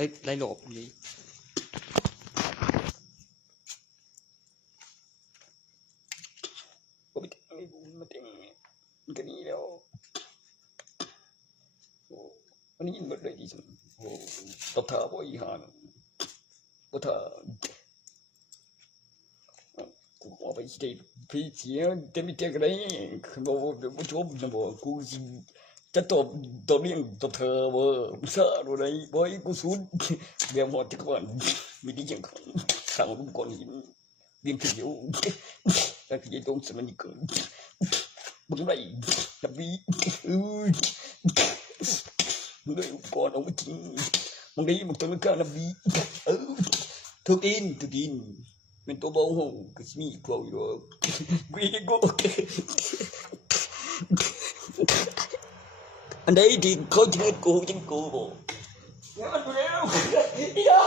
หลายรอบนี่บ่ไปไอ้บุญมาเต็มมันก็นี่แล้วโอ้มันยินหมดเลยดิฉันโอ้ตบท่าบ่อีห่าบ่ท่ากูขอไปสิได้พี่เสียจะมีเจอกันได้บ่บ่ชมนะบ่กูสิจะตบเลี้ยงตบเธอบ่ซะโดได้บ่อีกูสุดเดี๋ยวหมดจักวันมีดีจังข้างรูปก้อนหินเวียงขึ้นอยู่แล้วก็ยังต้องสมันนี่เกินบึงไรดับบีมึงได้อุปกรณ์เอาไว้ทิ้งมึงได้มึงต้องการดับบีทุกอินเป็นตัวเบาหูก็สิมีพวกอยู่กูยังกูอันใดที่เขาจะให้กูจังกูบ่งั้นมันเร็วอย่า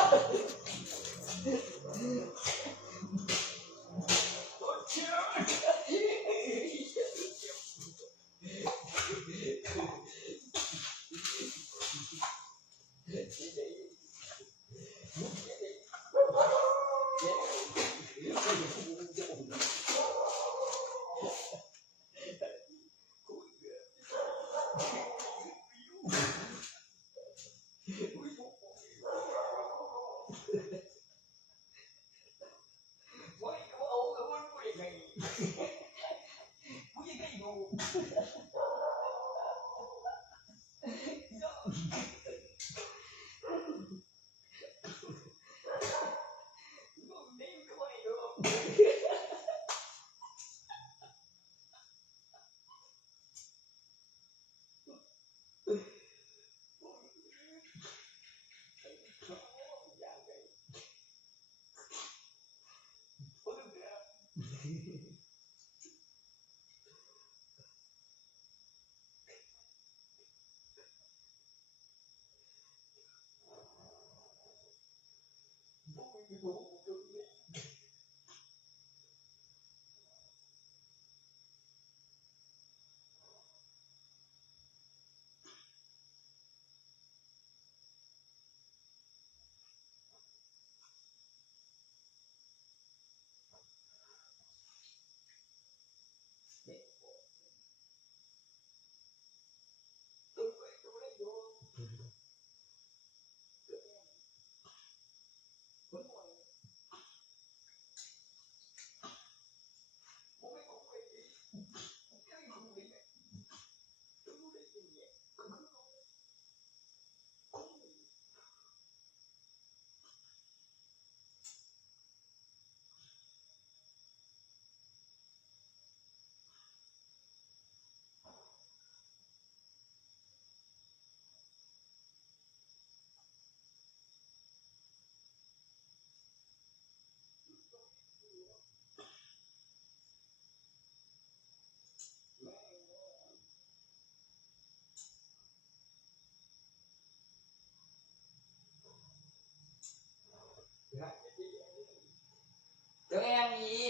จังแองอี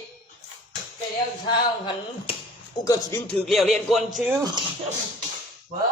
ไปแล้วเช้าหันกูก็สิดึงถึกแล้วเรียนก่อนซื้อบ่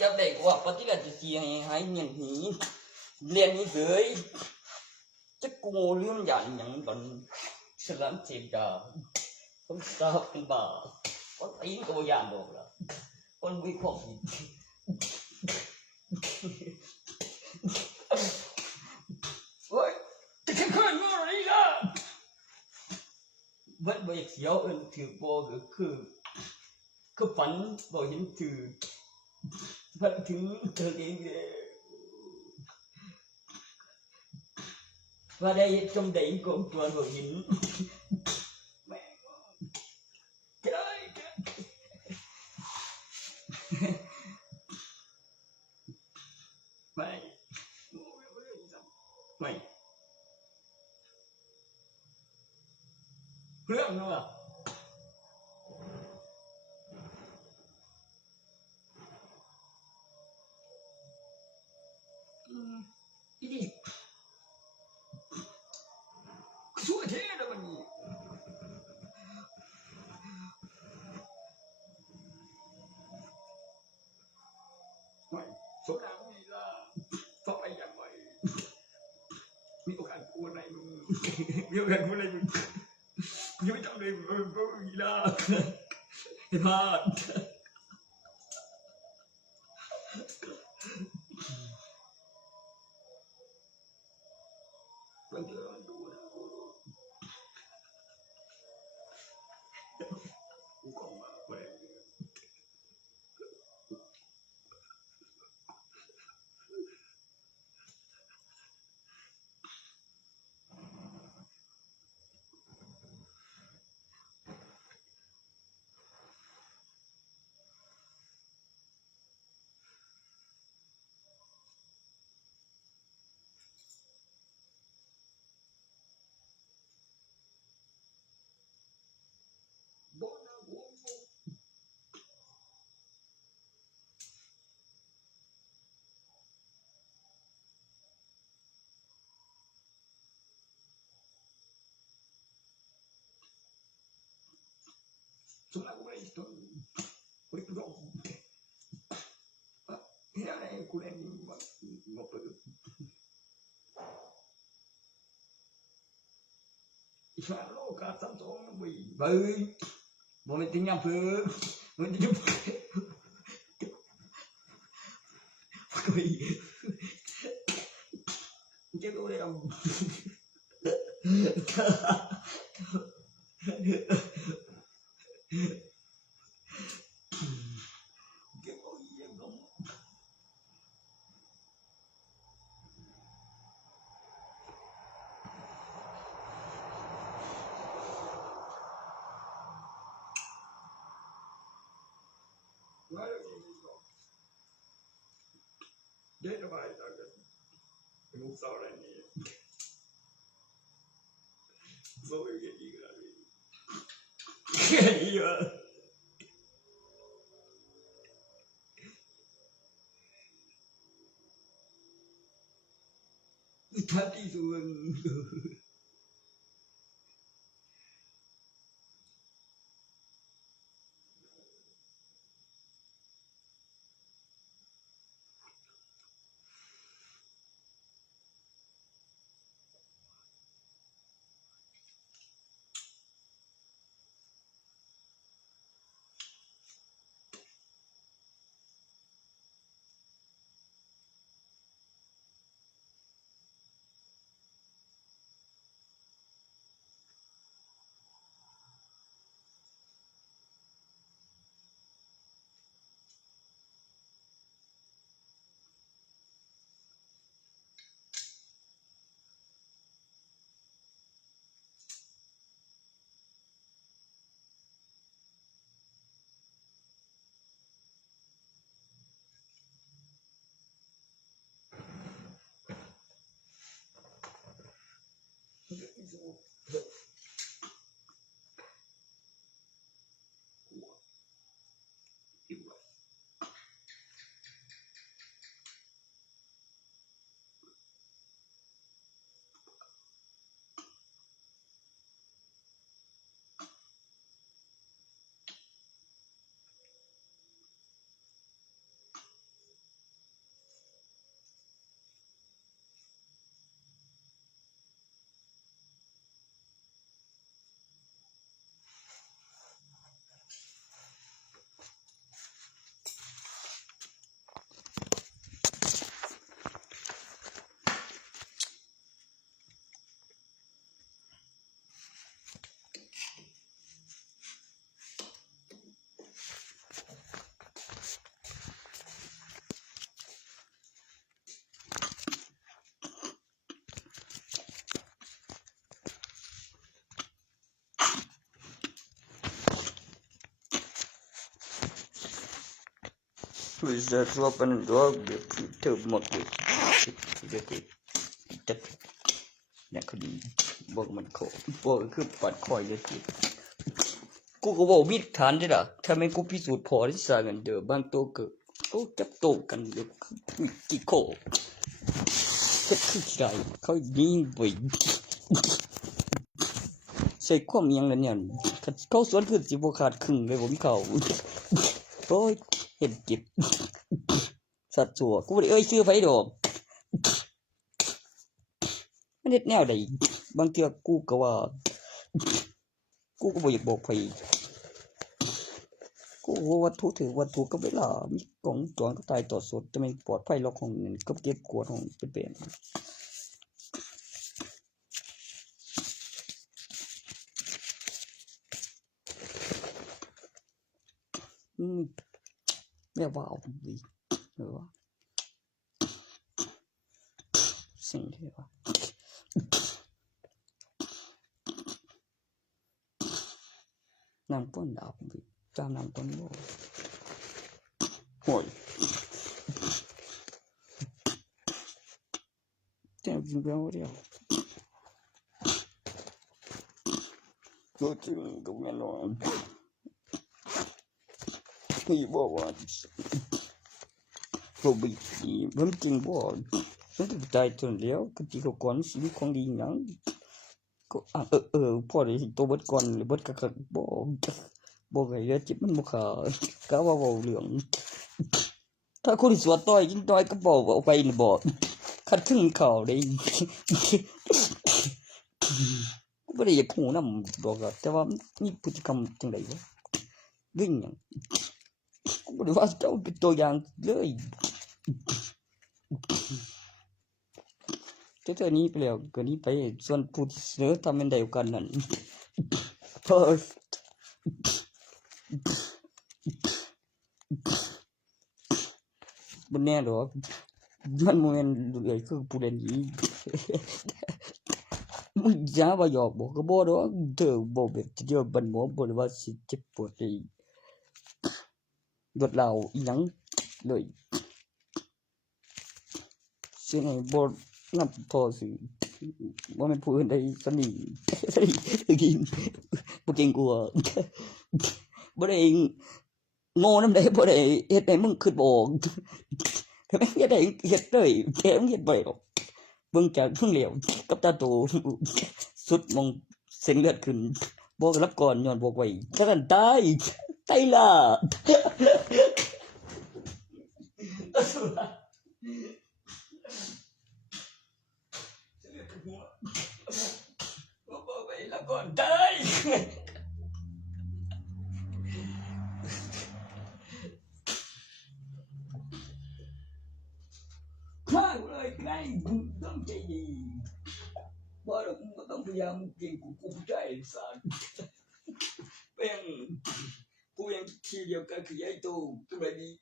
จับได้ว่าปฏิบัติสิให้หยังหีเรียนนี้เสยจะกูเรื่องอย่างหยังบันฉลันเจ็บดาต้องสาวเป็นบาคนตีนก็บ่ย่านดอกล่ะคนมีความผิดโอ้ยจะขึ้นบ่ได้ล่ะเบิดบ่อยากเสียวเอิ้นถือบ่ก็คือฝันบ่เห็นถือฝันถึงเธอเองว่าได้จมได้กองตัวบ่เห็นแม่ได้ไม่เรื่องเนาะอีนี่สวยแท้แล้วมันนี่ไม่สมดังนี่ล่ะต่อไปอย่างไรมีโอกาสพูดอะไรมึงมีโอกาสพูดอะไรมึงยังไม่จำเลยอีล่ะไอ้พาดมันเจอดูนะกูก็มาแหวกบ่นะบ่สมดังอะไรตัวกูได้ร้องเฮ้ยอะไรกูได้มาเปิดอีกแล้วโลกาสัมสองบ่เบ้ยบ่แม่นติงยามเพิ่นมันจะก็อีเจ้าก็ได้เอาเดี๋ยวระบายจากกันมุกสาวอะไรนี่โซ่ยังดีกันเลยเยอะทัดที่สุด จะชอบเป็นตัวแบบเธอหมดเลยเด็กจัดเนี่ยคดีบอกมันโคบอกคือปัดคอยเลยกูก็บอกมีฐานได้ล่ะถ้าไม่กูพิสูจน์พอที่สากันเด้อบางตัวเกิดเขาจับโตกันเด็กกี่โคเฮ็ดคือไรเขายิงไปใส่ความยังนั่นเนี่ยเขาสวนคือสิบ่ขาดครึ่งเลยผมเขาโอ้ยเห็นเก็บสัตว์สัวกูบ่ได้ชื่อไผดอกมันเฮ็ดแนวใดบางเทื่อกูก็ว่ากูก็บ่อยากบอกไผกูว่าวัตถุถือวัตถุก็เวลามีกล่องจอนก็ตายต่อสดจะไม่ปลอดภัยหรอกของนั่นก็เก็บกวดของเป็นแม่ว้าวดีเออสิ่งที่ว่าน้ำต้นดาวดีจามน้ำต้นโบโหยแต่จริงๆแล้วเดียวตัวจริงก็แน่นอนพี่บอกว่าโรบิมันจริงบ่มันจะตายจนแล้วก็ที่เขาก่อนชีวิตของดีอย่างก็พอได้ตัวเบิดก่อนหรือเบิดก็บ่ไงแล้วจิตมันบ่ขาก็ว่าเว้าเรื่องถ้าคนสวดต่อยกินต่อยก็บอกเอาไปนี่บ่คัดถึงเขาได้กูบ่ได้อยากฮู้นำดอกแต่ว่ามีพฤติกรรมจังได๋วะเรื่องหยังกูบ่ได้ว่าเจ้าเป็นตัวอย่างเลยเจ้านี้ไปแล้วก็นี้ไปส่วนผู้เสนอทำเป็นได้กันนั่นพอบ่แน่ดอกมันบ่แม่นเลยคือผู้ใดนี้มึงอย่าว่าหยอกบ่ก็บ่ดอกเธอบ่แบบเดียวบันหมอบ่ได้ว่าสิเจ็บปวดได้รวดราวอีหยังเลยเสียงบ่นับพอสิบ่แม่นผู้อื่นใดสนิกินบ่เก่งกลัวบ่ได้โง่นำใดบ่ได้เฮ็ดให้มึงคิดบ่ออกถ้าแม่งเฮ็ดได้เฮ็ดเลยแต่มึงเฮ็ดบ่ได้ดอกเบิ่งจากเพิ่งแล้วกับตาโตสุดมองเส้นเลือดขึ้นบ่รับก่อนย้อนบอกไว้ฉะนั้นตายล่ะบอกไว้รับก่อนตายข้าเลยใกล้ต้องใจดีบ่หรอกมึงก็ต้องพยายามเก่งกูผู้ชายสารเป็นกูยังทีเดียวกันคือไอ้โตตัวนี้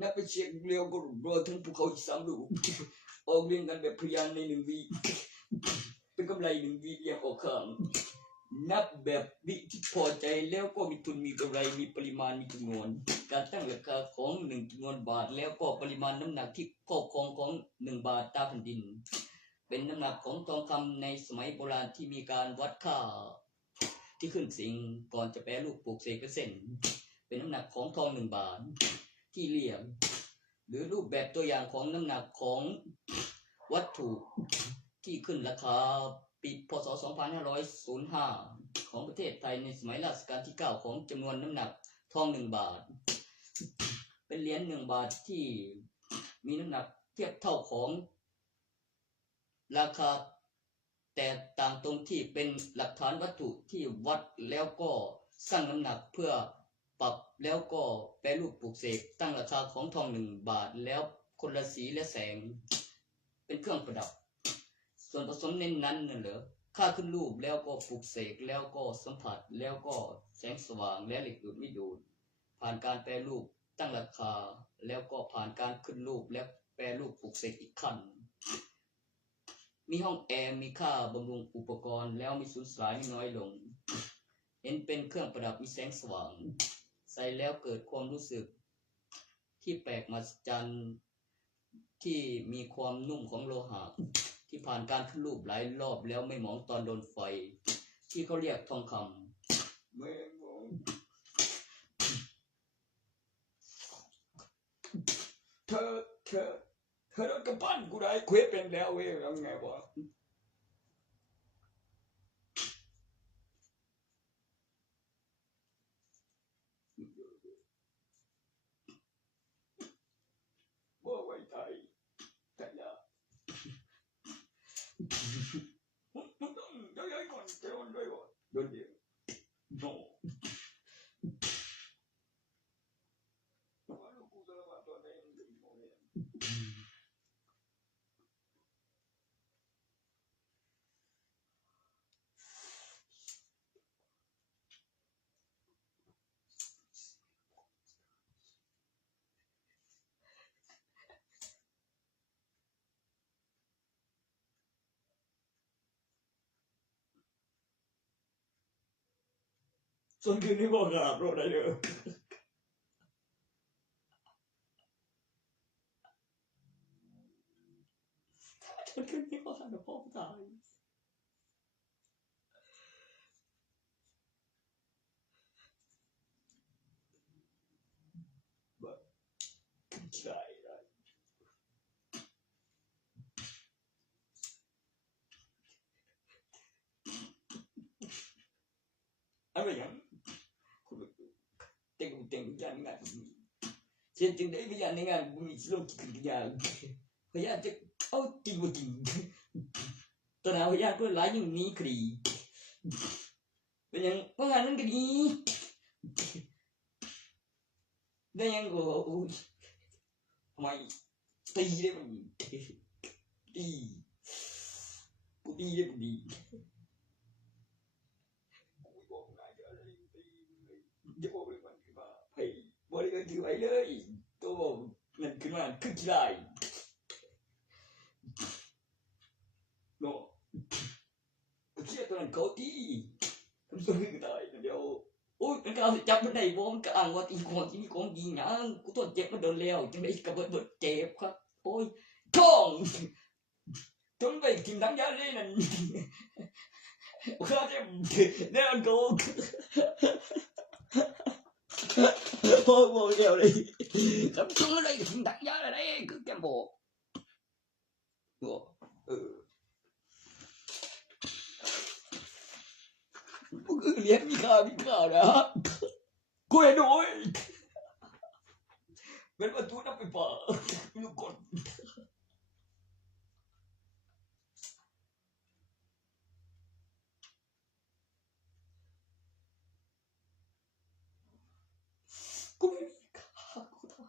นับไปเช็คเร็วก็รอถึงภูเขาอีก3 ลูกออกเรียงกันแบบพยานใน1 วิเป็นกำไร1 วิยังออกข้างนับแบบวิที่พอใจแล้วก็มีทุนมีกำไรมีปริมาณมีจำนวนการตั้งราคาของ1 จำนวนบาทแล้วก็ปริมาณน้ำหนักที่ครอบครองของ1 บาทตามแผ่นดินเป็นน้ำหนักของทองคำในสมัยโบราณที่มีการวัดค่าที่ขึ้นสิ่งก่อนจะแปรรูปปลูกเสกเป็นเส้นเป็นน้ำหนักของทอง1 บาทที่เหลี่ยมหรือรูปแบบตัวอย่างของน้ำหนักของวัตถุที่ขึ้นราคาปีพ.ศ. 2505ของประเทศไทยในสมัยรัชกาลที่9ของจำนวนน้ำหนักทอง1 บาทเป็นเหรียญ1 บาทที่มีน้ำหนักเทียบเท่าของราคาแต่ต่างตรงที่เป็นหลักฐานวัตถุที่วัดแล้วก็สร้างน้ำหนักเพื่อปรับแล้วก็แปรรูปปลูกเสกตั้งราคาของทอง1 บาทแล้วคนละสีและแสงเป็นเครื่องประดับส่วนผสมเน้นนั้นน่ะเหรอค่าขึ้นรูปแล้วก็ปลูกเสกแล้วก็สัมผัสแล้วก็แสงสว่างและเหล็กดูดไม่ดูดผ่านการแปรรูปตั้งราคาแล้วก็ผ่านการขึ้นรูปและแปรรูปปลูกเสกอีกขั้นมีห้องแอร์มีค่าบำรุงอุปกรณ์แล้วมีสูญสลายน้อยลงเห็นเป็นเครื่องประดับมีแสงสว่างใส่แล้วเกิดความรู้สึก ที่แปลกมหัศจรรย์ที่มีความนุ่มของโลหะที่ผ่านการขึ้นรูปหลายรอบแล้วไม่หมองตอนโดนไฟที่เขาเรียกทองคำแม่งเธอรถกระปั้นกูได้เควสเป็นแล้วเว้ยยังไงบ่บ่ไว้ใจแต่ละมันต้องย้ายๆก่อนเจ้าด้วยบ่โดนเดียวโนว่าลูกกูจะมาตัวเองอยู่โมเมนส่วนคืนนี้บ่กราบรถได้เด้อฉันขึ้นที่เขาทำพ่อตายใช่ได้อะไรอย่างคุณเต็งยันงานเช่นจึงได้พยานในงานมีโลกกิจยานพยานจะเอาจริงบ่จริงตอนนั้นพยานก็หลายอย่างนี้คดีเป็นอย่างว่างานนั้นก็ดีได้ยังก็ทำไมตีได้มันตีกูตีได้มันดีกูบอกนายจะอะไรตีจะบอกเลยมันขึ้นมาเฮ้ยบริการถือไว้เลยตัวนั่นขึ้นมาคือกี่ไรเนาะกูเชื่อตัวนั้นเขาตีทำตัวนึงได้เดี๋ยวโอ้ยมันก็เอาจับมันได้บ่มันก็อ้างว่าตีของที่มีของดีหยังกูทนเจ็บมาโดนแล้วจังได๋ก็บ่เจ็บครับโอ้ยท้องจนไปกินทั้งยาเลยนั่นว่าเจ็บแน่นโกโอ้บ่เดียวเลยครับจนอะไรกินทั้งยาเลยคือแกบ่คือเลี้ยงมีค่านะกูเห็นโอ้ยเป็นประตูนับไปป่าอยู่ก่อนกูไม่มีค่ากูทำ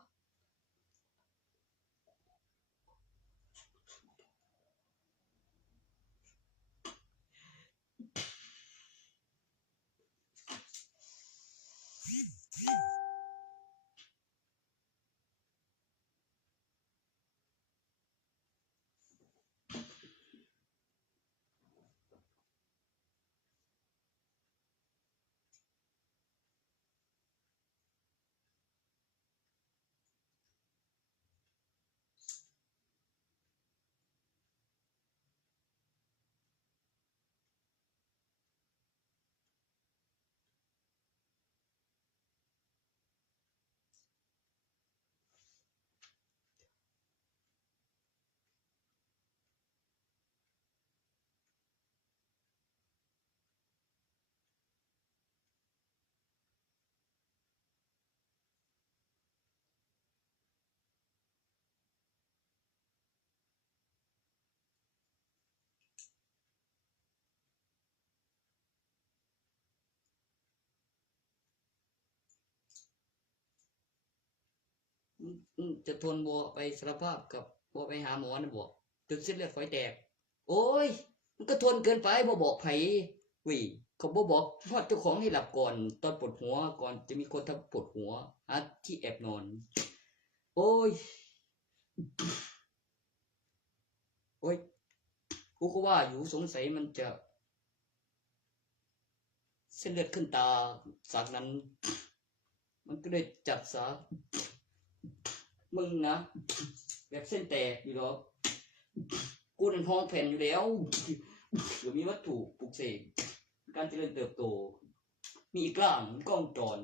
จะทนบ่ไปสารภาพกับบ่ไปหาหมอนะบ่จนเส้นเลือดฝอยแตกโอ้ยมันก็ทนเกินไปบ่บอกไผวิเขาบ่บอกฮอดเจ้าของให้หลับก่อนตอนปวดหัวก่อนจะมีคนทำปวดหัวหาที่แอบนอนโอ้ยกูก็ว่าอยู่สงสัยมันจะเส้นเลือดขึ้นตาจากนั้นมันก็เลยจับซะ มึงนะแบบเส้นแตกอยู่ดอกกูนั่นห้องแผ่นอยู่แล้วเดี๋ยวมีวัตถุปลุกเสกการเจริญเติบโตมีอีกล่างกล้องจร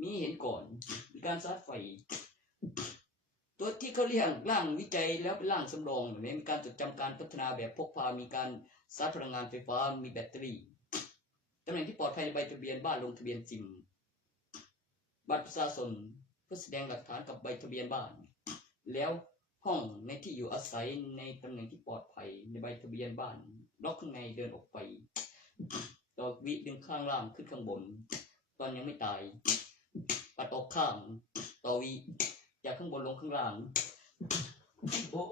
มีเห็นก่อนมีการชาร์จไฟตัวที่เขาเรียกร่างวิจัยแล้วเป็นร่างสำรองแบบนี้มีการจดจำการพัฒนาแบบพกพามีการชาร์จพลังงานไฟฟ้ามีแบตเตอรี่ตำแหน่งที่ปลอดภัยในใบทะเบียนบ้านลงทะเบียนซิมบัตรประชาชนเพื่อแสดงหลักฐานกับใบทะเบียนบ้านแล้วห้องในที่อยู่อาศัยในตำแหน่งที่ปลอดภัยในใบทะเบียนบ้านล็อกข้างในเดินออกไปต่อวิดึงข้างล่างขึ้นข้างบนตอนยังไม่ตายปัดออกข้างต่อวิจากข้างบนลงข้างล่างโอ้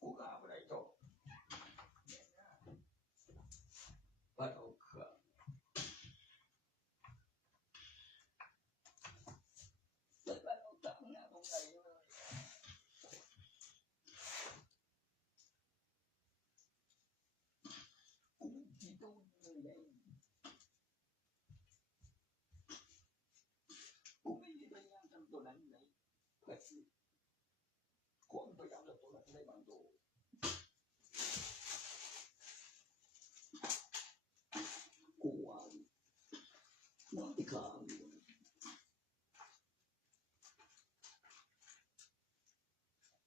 กูกล้าบ่ได้จบปัดออกข้างกูไม่ได้พยายามทำตัวนั้นเลยเพื่อสิกูพยายามทำตัวนั้นได้บางตัวกูว่าน้องที่ข้าง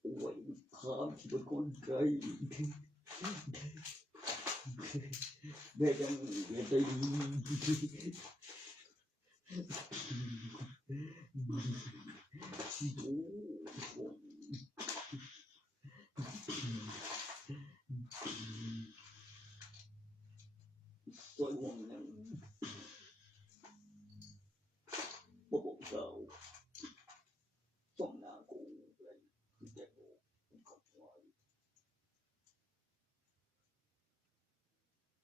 โอ้ยข้ามที่เป็นคนไกลเด็กยังเด็กได้สิโอ้ตัวงงนั้นบ่บอกเจ้าส่งหน้ากูเลยคือแต่กูก็ปล่อย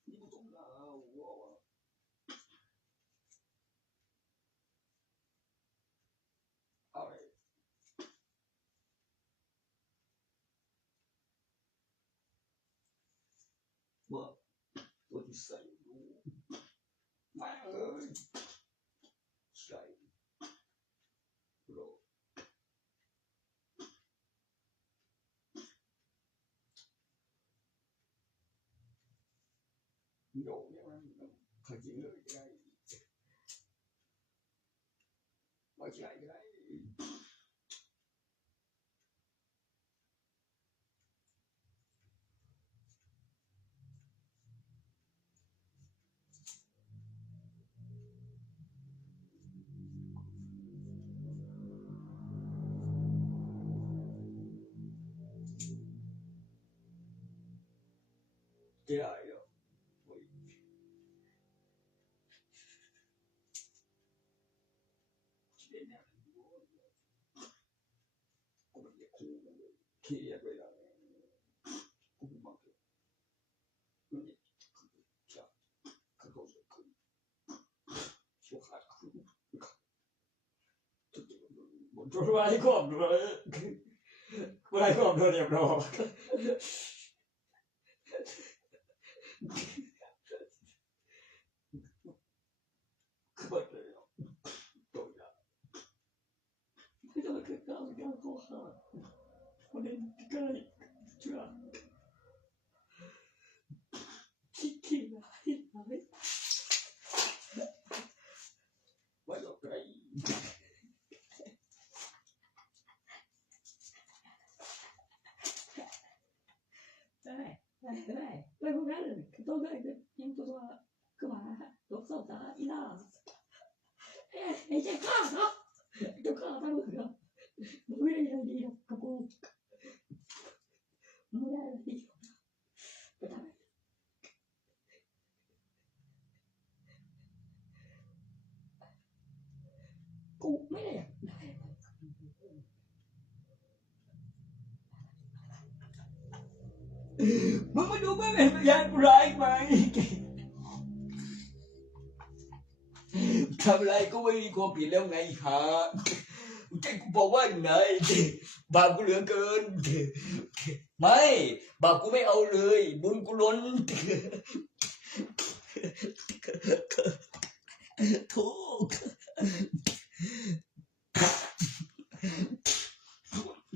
นี่กูต้องหน้าว่าอะไรว่าตัวที่ใส่ดูมาเลยใส่โลโยเนี่ยมันขยิงเลยได้ไม่ใช่ได้จะได้เหรอเครียดไปแล้วกูมาเถอะนี่จะเขาจะขึ้นชัวร์ขาดขึ้นมันจะไว้ก่อนเลยไว้ก่อนเลยเรียบร้อยเปิดเลยตัวยาไม่ต้องเกิดการข้อขาดคนเดินใกล้เชื่อขี้ร้ายไว้ต่อไปได้พวกนั้นตัวได้ยังตัวคือมาตัวสาวตาอีน่าไอ้เจ้าข้าเนาะเจ้าข้าทั้งหมดเนาะไม่ได้ยังดีกับกูไม่ได้ดีก็ได้กูไม่ได้ได้มึงมาดูไม่เป็นพยานกูร้ายไหมทำอะไรก็ไม่มีความผิดแล้วไงฮะ ใจกูบอกว่าไหนบาปกูเหลือเกินไม่บาปกูไม่เอาเลยบุญกูล้นทุก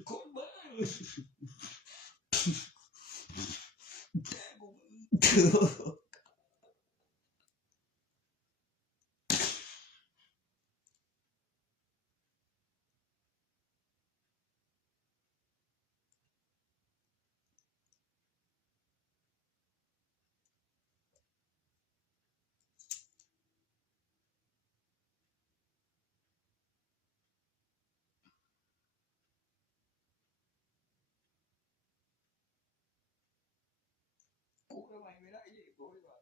คนบ้ากูทำไมไม่ได้เสพด้วยวะ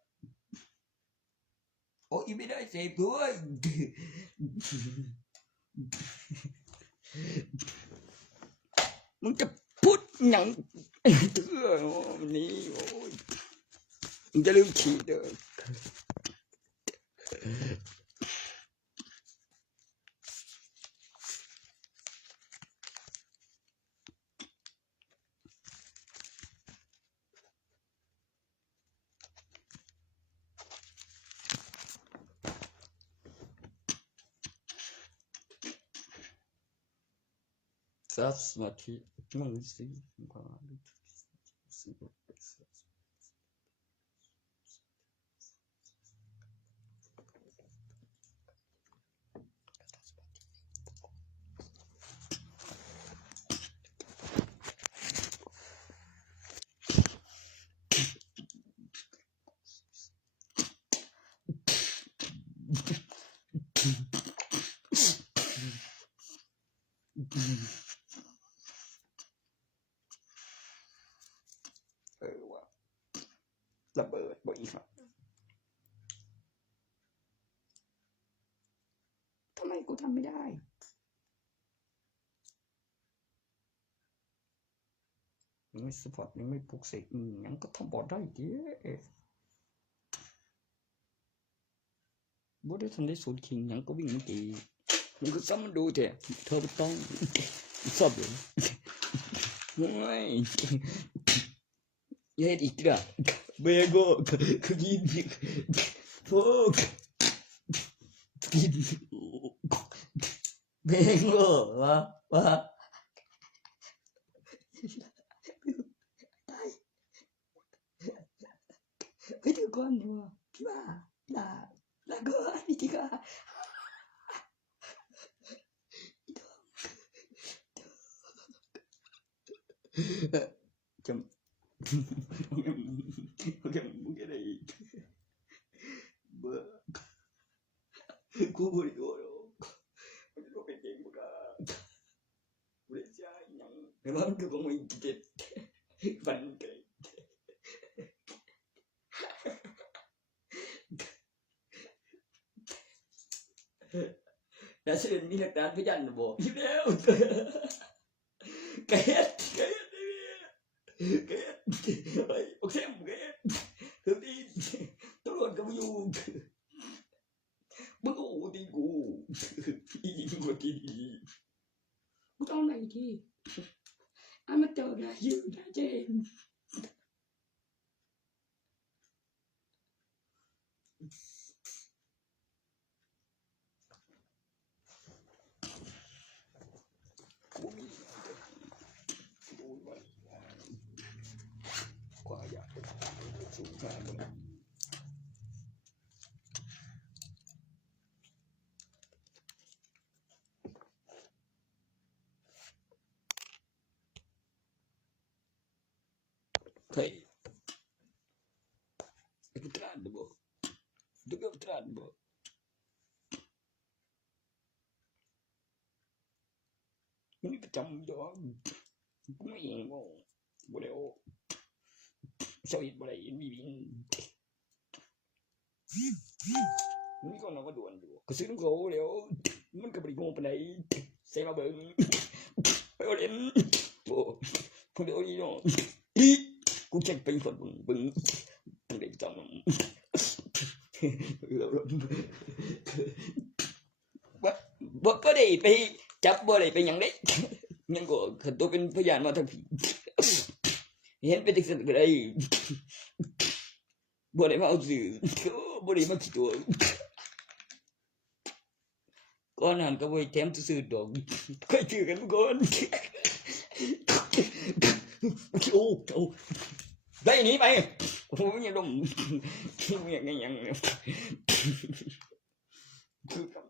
โอ้ยไม่ได้เสพด้วยมึงจะพูดหยังเตื้อนี่โอ้ยมึงจะลืมฉีดเด้อสมาธินั่งสิพาว่าระเบิดบ่อีกครับทำไมกูทำไม่ได้ยังไม่สปอร์ตยังไม่ปลุกเสกยังก็ทำบ่ได้เด้บ่ได้ทันได้สูตรคิงยังก็วิ่งมันตีมันก็ซ้ำมันดูแท้เธอบ่ต้องชอบเลยโอ้ยอย่าเฮ็ดอีกล่ะเบโก้คือกินพวกกินเบโก้วะไปเดี๋ยวก่อนดีกว่าพี่ว่าลาก่อนพี่ก็จำมึงจะได้เบื่อกูบ่ได้โง่มันจะเป็นเองบ่กะบ่ได้ใช้หยังแต่ว่ามันก็บ่มีจิตบันเกยแล้วซึ่งมีหลักฐานพยานบ่อยู่แล้วเกดไอ้โอเคมึงเกดถึงที่ตำรวจก็มาอยู่มึงโอ้ตีกูอีกูตีมึงต้องไหนที่มาเจอนะยืนนะเจนกูมีกูไว้กว่าอยากจะสูงขามึงเฮ้ยกูตรัสบ่ดูก็ตรัสบ่นี่ประจำย้อนกูไม่เองบ่บ่ได้โอ้สวิตบ่ได้มีวินนี่ก็น้องก็ด่วนอยู่ก็ซื้อน้องเขาแล้วมันก็บ่ได้โง่ปานใดใส่มาเบิ่งไปเอาเล่นโอ้พวกเดี๋ยวนี้เนาะอีกูเช็คไปก่อนเบิ่งได้จังบ่ได้ไป จับบ่ได้เป็นหยังเด้ยังก็คันตัวเป็นพยานมาทั้งพี่เห็นเป็นจังซั่นก็ได้บ่ได้มาเอาซื่อบ่ได้มาขี้ตัวก่อนนั้นก็บ่ได้แถมซื่อๆดอกเคยถือกันมาก่อนโอ้ได้หนีไปโอ้ยยังดมยังคือครับ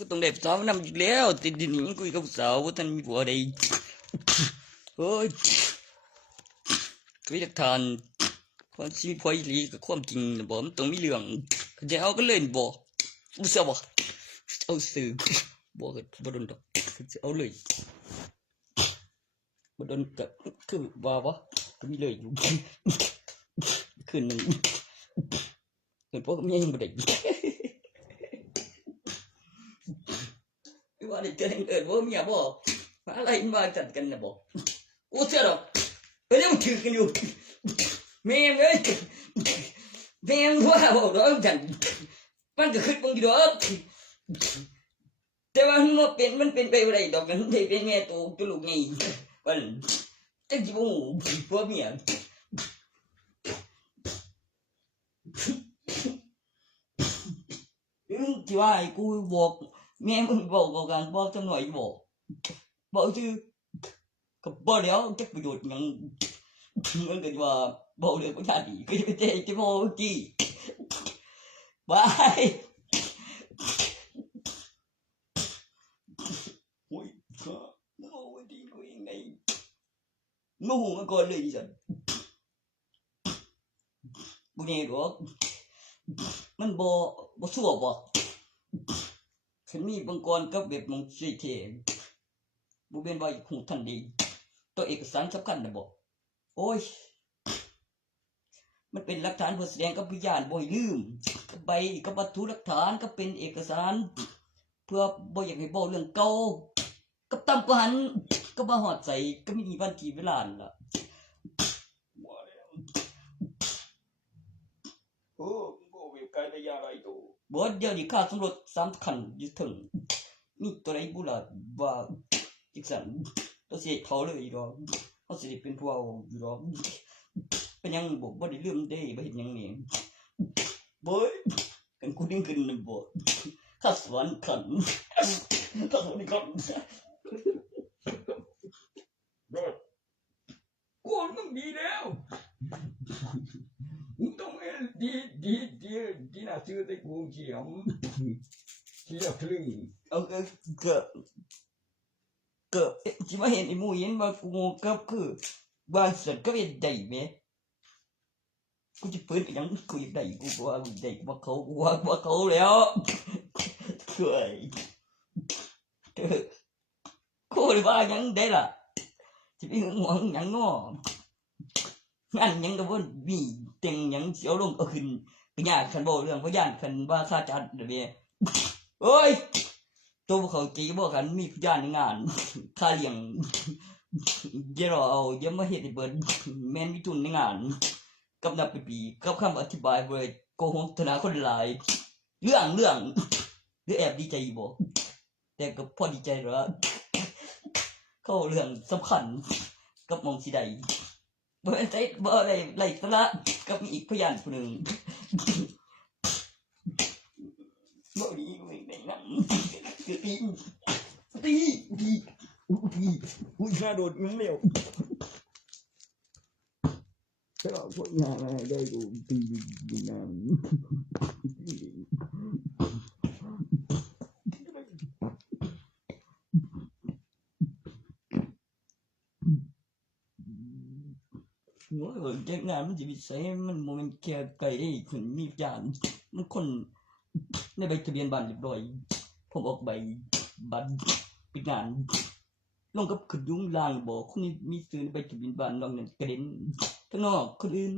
ก็ต้องได้สาวนำอีกแล้วติดดินนี่คุยกับสาวว่าท่านมีผัวได้โอ้ยวิธีทานความชีวิตพอยลีกับความจริงน่ะบ่มันต้องมีเรื่องจะเอาก็เล่นบ่บ่ซะบ่เอาซื่อบ่ก็บ่โดนดอกจะเอาเลยบ่โดนก็คือว่าบ่ก็มีเลยอยู่คืนนึงเพิ่นพวกเมียยังบ่ได้ว่าได้เจอเอิ้นว่าเมียบ่อะไรมาจัดกันน่ะบ่โอ้เสียดอกเอ้ยมันถือกันอยู่แม่งเอ้ยแม่งว่าบ่ดอกจันมันก็คิดบ่ดีดอกแต่ว่ามันเป็นไปบ่ได้ดอกมันได้เป็นแม่โตตัวลูกใหญ่มันจังสิบ่ฮู้ผัวเมียที่ว่าให้กูบอกแม่มึงบอกกันบอกจังหน่อยบอกชื่อก็บ่แล้วจักประโยชน์หยังมันก็ว่าบอกเรื่องบ่ทันอีกก็จะบอกกี้บายโอ้ยโอ้ยดีกูเองไงงูมันก่อนเลยดิฉันบ่แน่ดอกมันบ่ชั่วบ่คันมีบางกรกับแบบมงสิเทบ่แม่นว่าฮู้ทันดีตัวเอกสารสำคัญน่ะบ่โอ้ย มันเป็นหลักฐานเพื่อแสดงกับพยานบ่ให้ลืมกับใบกับวัตถุหลักฐานก็เป็นเอกสาร เพื่อบ่อยากให้เว้าเรื่องเก่ากับตามกว่าหันก็บ่ฮอดใส่ก็มีวันที่เวลานั่นล่ะ ว่าแล้วโอ้บ่เว็บไกลไปยาไรตัว บ่เดี๋ยวนี้ค่าสำรวจ3คันอยู่ถึงมีตัวใดบ่ล่ะว่าจังซั่นเราสิให้เขาเลยดอกเฮาสิได้เป็นผู้เอาอยู่ดอกเป็นหยังบ่ได้ลืมเด้บ่เฮ็ดหยังนี่บ่กันกูดึงขึ้นนั่นบ่ข้าสวรรค์ขันข้าสวรรค์ขัน กูมึงดีแล้วมึงต้องเอ็นดีน่าเชื่อแต่กูเขียมเขียครึ่ง เอาก็สิมาเห็นไอ้หมู่เห็นว่ากูโง่กับคือว่าสันก็เฮ็ดได้แหมกูจะเปิดไปหยังกูอยากได้กูก็ว่ากูได้กูว่าเขากูว่าเขาแล้วช่วยกูเลยว่าหยังได้ล่ะสิไปหึงหวงหยังง้องานหยังก็บ่มีเต็งหยังสิเอาลงเอาขึ้นก็ยากคันบ่เรื่องพยานคันว่าค่าจัดเด้อแม่โอ้ยตัวบ่เข้าใจบ่กันมีพยานในงานค่าเลี้ยงอย่ารอเอาอย่ามาเฮ็ดให้เบิดแม่นมีทุนในงานกับนับปีกับคำอธิบายบ่ได้โกหกธนาคนหลายเรื่องหรือแอบดีใจบ่แต่ก็พอดีใจแล้วล่ะเข้าเรื่องสำคัญกับหม่องสิได้บ่แม่นใจบ่ได้ไร้สาระกับมีอีกพยานผู้หนึงบ่ดีไม่ได้นำคือตีกูน่าโดดมึงเร็วถ้าเราพวกงานอะไรได้กูตีงานว่าเฮ็ดงานมันสิวิสัยมันบ่แม่นแค่ไกลขึ้นมีพยานมันคนในใบทะเบียนบ้านเรียบร้อยผมออกใบบัตรปิดงานลงกับขึ้นยุงลางบ่คนนี้มีซื้อในใบทะเบียนบ้านนอกนั้นกระเด็นข้างนอกคนอื่น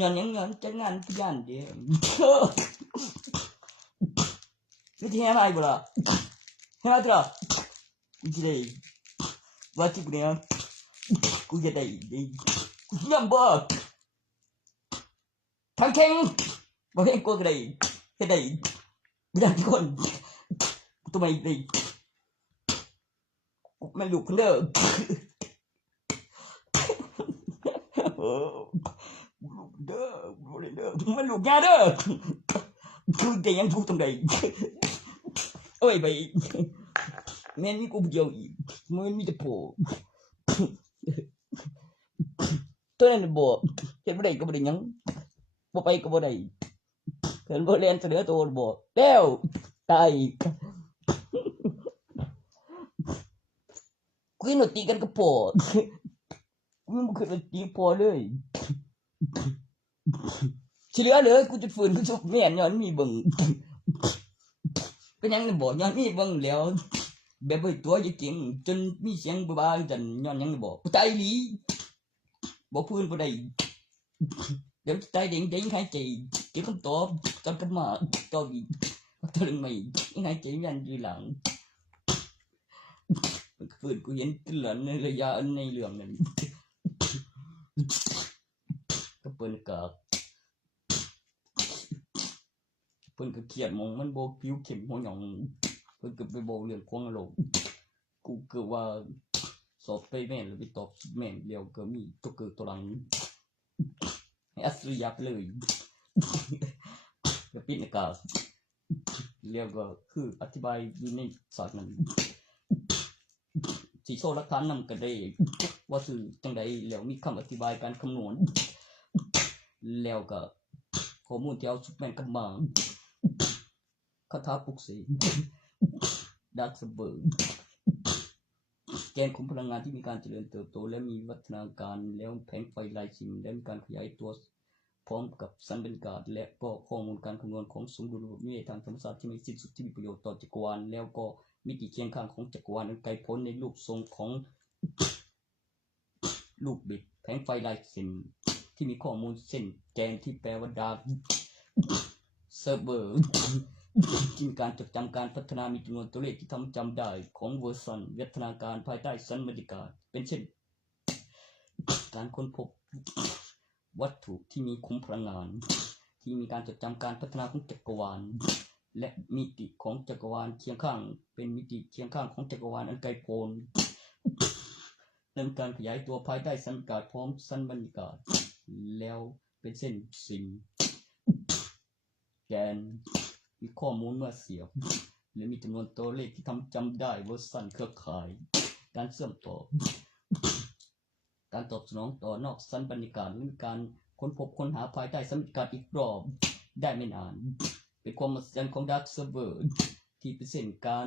ย้อนหยังย้อนจัดงานพยานเด้อวิธีให้มาอีกบ่ล่ะให้มาเถอะกูสิได้ว่าที่กูเนี่ยกูจะได้กูยอมบ่ทางแข่งบ่ให้กูก็ได้เฮ็ดได้บ่ได้ทุกคนกูต้องไม่ได้กูแม่นลูกคนเด้อลูกเด้อบ่ได้เด้อมึงมันลูกยาเด้อกูได้หยังกูต้องได้โอ้ยไปแม่นมีกูผู้เดียวอีกมึงมีแต่พ่อตัวนั้นบ่เฮ็ดบ่ได้ก็บ่ได้หยังบ่ไปก็บ่ได้เพิ่นบ่เรียนเสนอตัวบ่แล้วตายกูยังตีกันกับพ่อกูยังบ่เคยตีพ่อเลยสิเหลือเลยกูจะฟื้นกูจะแม่นย้อนมีเบิ่งเป็นหยังบ่ย้อนมีเบิ่งแล้วแบบบ่ตัวอย่าเก่งจนมีเสียงบ้าๆจันย้อนหยังบ่กูตายอีหลีบ่ฟื้นบ่ได้เดี๋ยวตายเด้งหายใจเก็บคำตอบจนกลับมาตอบอีกตะลึงใหม่หายใจยันอยู่หลังฟื้นกูเห็นตลอดในระยะในเรื่องนั้นก็เปิ้นก็เครียดมองมันบ่ผิวเข้มหัวหยองเพิ่นก็ไปบอกเรื่องของอารมณ์กูก็ว่าสอบไปแม่นแล้วไปตอบแม่นแล้วก็มีตัวเกิดตัวหลังให้อัศริยะไปเลยก็ปิดก็แล้วก็คืออธิบายอยู่ในศาสตร์นั้นสิโชว์หลักฐานนำก็ได้ว่าคือจังไดแล้วมีคำอธิบายการคำนวณแล้วก็ข้อมูลที่เอาสุดแม่นกลับมาคาถาปลุกเสกดักสเบิร์แกนคุมพลังงานที่มีการเจริญเติบโตและมีวัฒนาการแล้วแผงไฟลายซิมและมีการขยายตัวพร้อมกับสันบรรยากาศและก็ข้อมูลการคำนวณของสมดุลระบบนิเวศทางธรรมชาติที่มีสิ้นสุดที่มีประโยชน์ต่อจักรวาลแล้วก็มิติเคียงข้างของจักรวาลอันไกลโพ้นในรูปทรงของลูกบิดแผงไฟลายซิม ที่มีข้อมูลเส้นแกนที่แปลว่า Dark Server ที่มีการจดจำการพัฒนามีจำนวนตัวเลขที่ทำจำได้ของเวอร์ชันวิวัฒนาการภายใต้ชั้นบรรยากาศเป็นเช่นการค้นพบวัตถุที่มีคุ้มพลังงานที่มีการจดจำการพัฒนาของจักรวาลและมิติของจักรวาลเคียงข้างเป็นมิติเคียงข้างของจักรวาลอันไกลโพ้นเริ่มการขยายตัวภายใต้ชั้นบรรยากาศพร้อมชั้นบรรยากาศแล้วเป็นเส้นซิมแกนมีข้อมูลเมื่อเสียบและมีจำนวนตัวเลขที่ทำจำได้เวอร์ชันเครือข่ายการเชื่อมต่อการตอบสนองต่อนอกชั้นบรรยากาศหรือการค้นพบค้นหาภายใต้ชั้นบรรยากาศอีกรอบได้ไม่นานเป็นความมหัศจรรย์ของ Dark Server ที่เป็นเส้นการ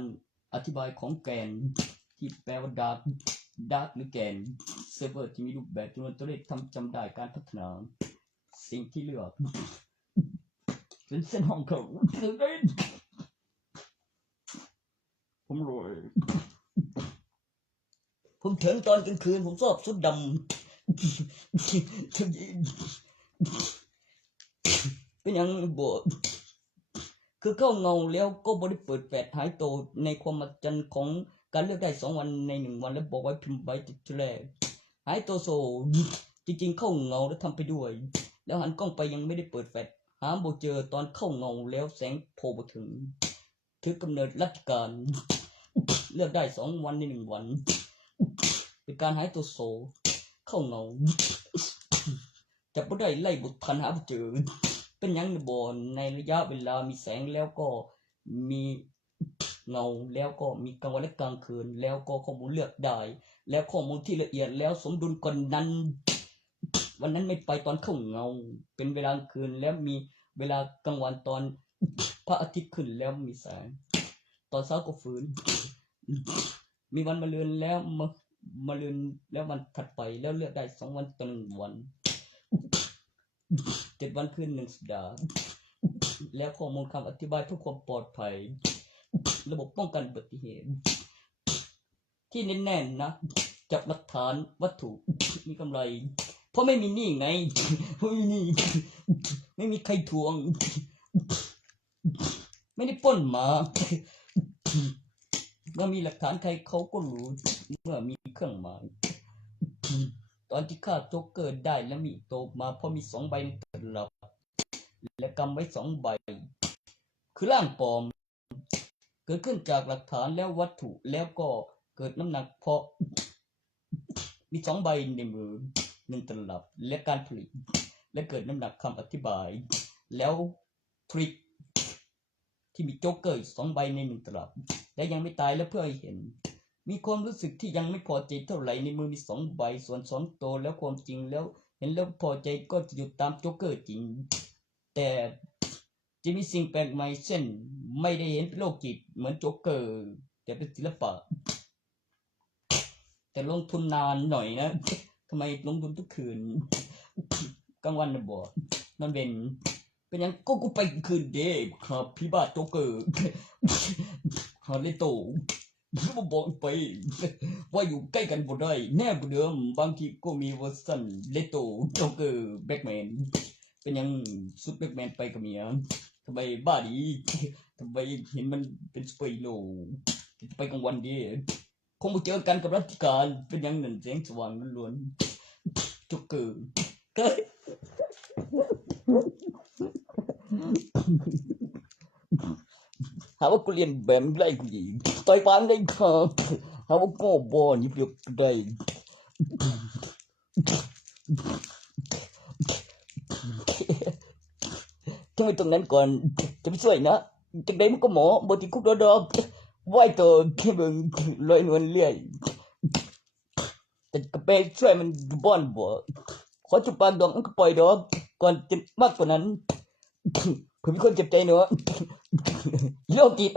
อธิบายของแกนที่แปลว่า Dark หรือแกน Server ที่มีรูปแบบจำนวนตัวเลขทำจำได้การพัฒนาสิ่งที่เลือกเป็นเส้นห้องเขาผมรวยผมถึงตอนกลางคืนผมชอบชุดดำเป็นอย่างบอกคือเข้าเงาแล้วก็บริเปิดแฟลชหายตัวในความมหัศจรรย์ของการเลือกได้2 วันใน1 วันแล้วบอกไว้พิมพ์ไว้ติดแรกหายตัวโซจริงๆเข้าเงาแล้วทำไปด้วยแล้วหันกล้องไปยังไม่ได้เปิดแฟลชหาโบเจอตอนเข้าเงาแล้วแสงโผล่มาถึงถือกำเนิดรัชการเลือกได้2 วันใน1 วันเป็นการหายตัวโซเข้าเงาจับบ่ได้ไล่บุตรทันหาบ่เจอเป็นยังบ่ในระยะเวลามีแสงแล้วก็มีเงาแล้วก็มีกลางวันและกลางคืนแล้วก็ข้อมูลเลือกได้แล้วข้อมูลที่ละเอียดแล้วสมดุลกันนั้นวันนั้นไม่ไปตอนเข้าเงาเป็นเวลากลางคืนแล้วมีเวลากลางวันตอนพระอาทิตย์ขึ้นแล้วมีแสงตอนเช้าก็ฟื้นมีวันมะรืนแล้วมะรืนแล้ววันถัดไปแล้วเลือกได้2 วันต่อ1 วัน7 วันคืน1 สัปดาห์แล้วข้อมูลคำอธิบายทุกความปลอดภัยระบบป้องกันอุบัติเหตุที่แน่นๆนะจับหลักฐานวัตถุมีกำไรเพราะไม่มีหนี้ไงไม่มีหนี้ไม่มีใครทวงไม่ได้ปล้นมาเมื่อมีหลักฐานใครเขาก็รู้เมื่อมีเครื่องหมายตอนที่ฆ่าโจ๊กเกอร์ได้แล้วมีโตมาเพราะมี2 ใบตลับและกำไว้2 ใบคือร่างปลอมเกิดขึ้นจากหลักฐานแล้ววัตถุแล้วก็เกิดน้ำหนักเพราะมี2 ใบในมือ1 ตลับและการผลิตและเกิดน้ำหนักคำอธิบายแล้วทริกที่มีโจ๊กเกอร์2 ใบใน1 ตลับและยังไม่ตายและเพื่อให้เห็นมีความรู้สึกที่ยังไม่พอใจเท่าไหร่ในมือมี2 ใบส่วน2 ตัวแล้วความจริงแล้วเห็นแล้วพอใจก็จะหยุดตามโจ๊กเกอร์จริงแต่จะมีสิ่งแปลกใหม่เช่นไม่ได้เห็นเป็นโรคจิตเหมือนโจ๊กเกอร์แต่เป็นศิลปะแต่ลงทุนนานหน่อยนะทำไมลงทุนทุกคืนกลางวันนะบอกนั่นเป็นยังก็กูไปคืนเด้ครับพี่บ้าโจ๊กเกอร์ฮาเลโตมาบอกไปว่าอยู่ใกล้กันบ่ได้แน่บ่เดิมบางทีก็มีเวอร์ชันเลโตโจ๊กเกอร์แบ็คแมนเป็นยังซุปแบ็คแมนไปกับเมียทำไมบ้าดีทำไมเห็นมันเป็นสเปรย์โลจะไปกลางวันดีคงมาเจอกันกับรัฐการเป็นยังหนึ่งแสงสว่างล้วนๆโจ๊กเกอร์หาว่ากูเรียนแบบไรกูดีต่อยปานได้ครับหาว่าโง่บอนี่เปรียบได้ทำไมตรงนั้นก่อนจะไม่ช่วยนะจากไหนมันก็หมอบติคุกดอกไหวตัวแค่มึงลอยนวลเรื่อยแต่กระเปช่วยมันบ้อนบ่ขอจุบปากดอกมันก็ปล่อยดอกก่อนจะมากกว่านั้นผมมีคนเจ็บใจเนอะโรคจิต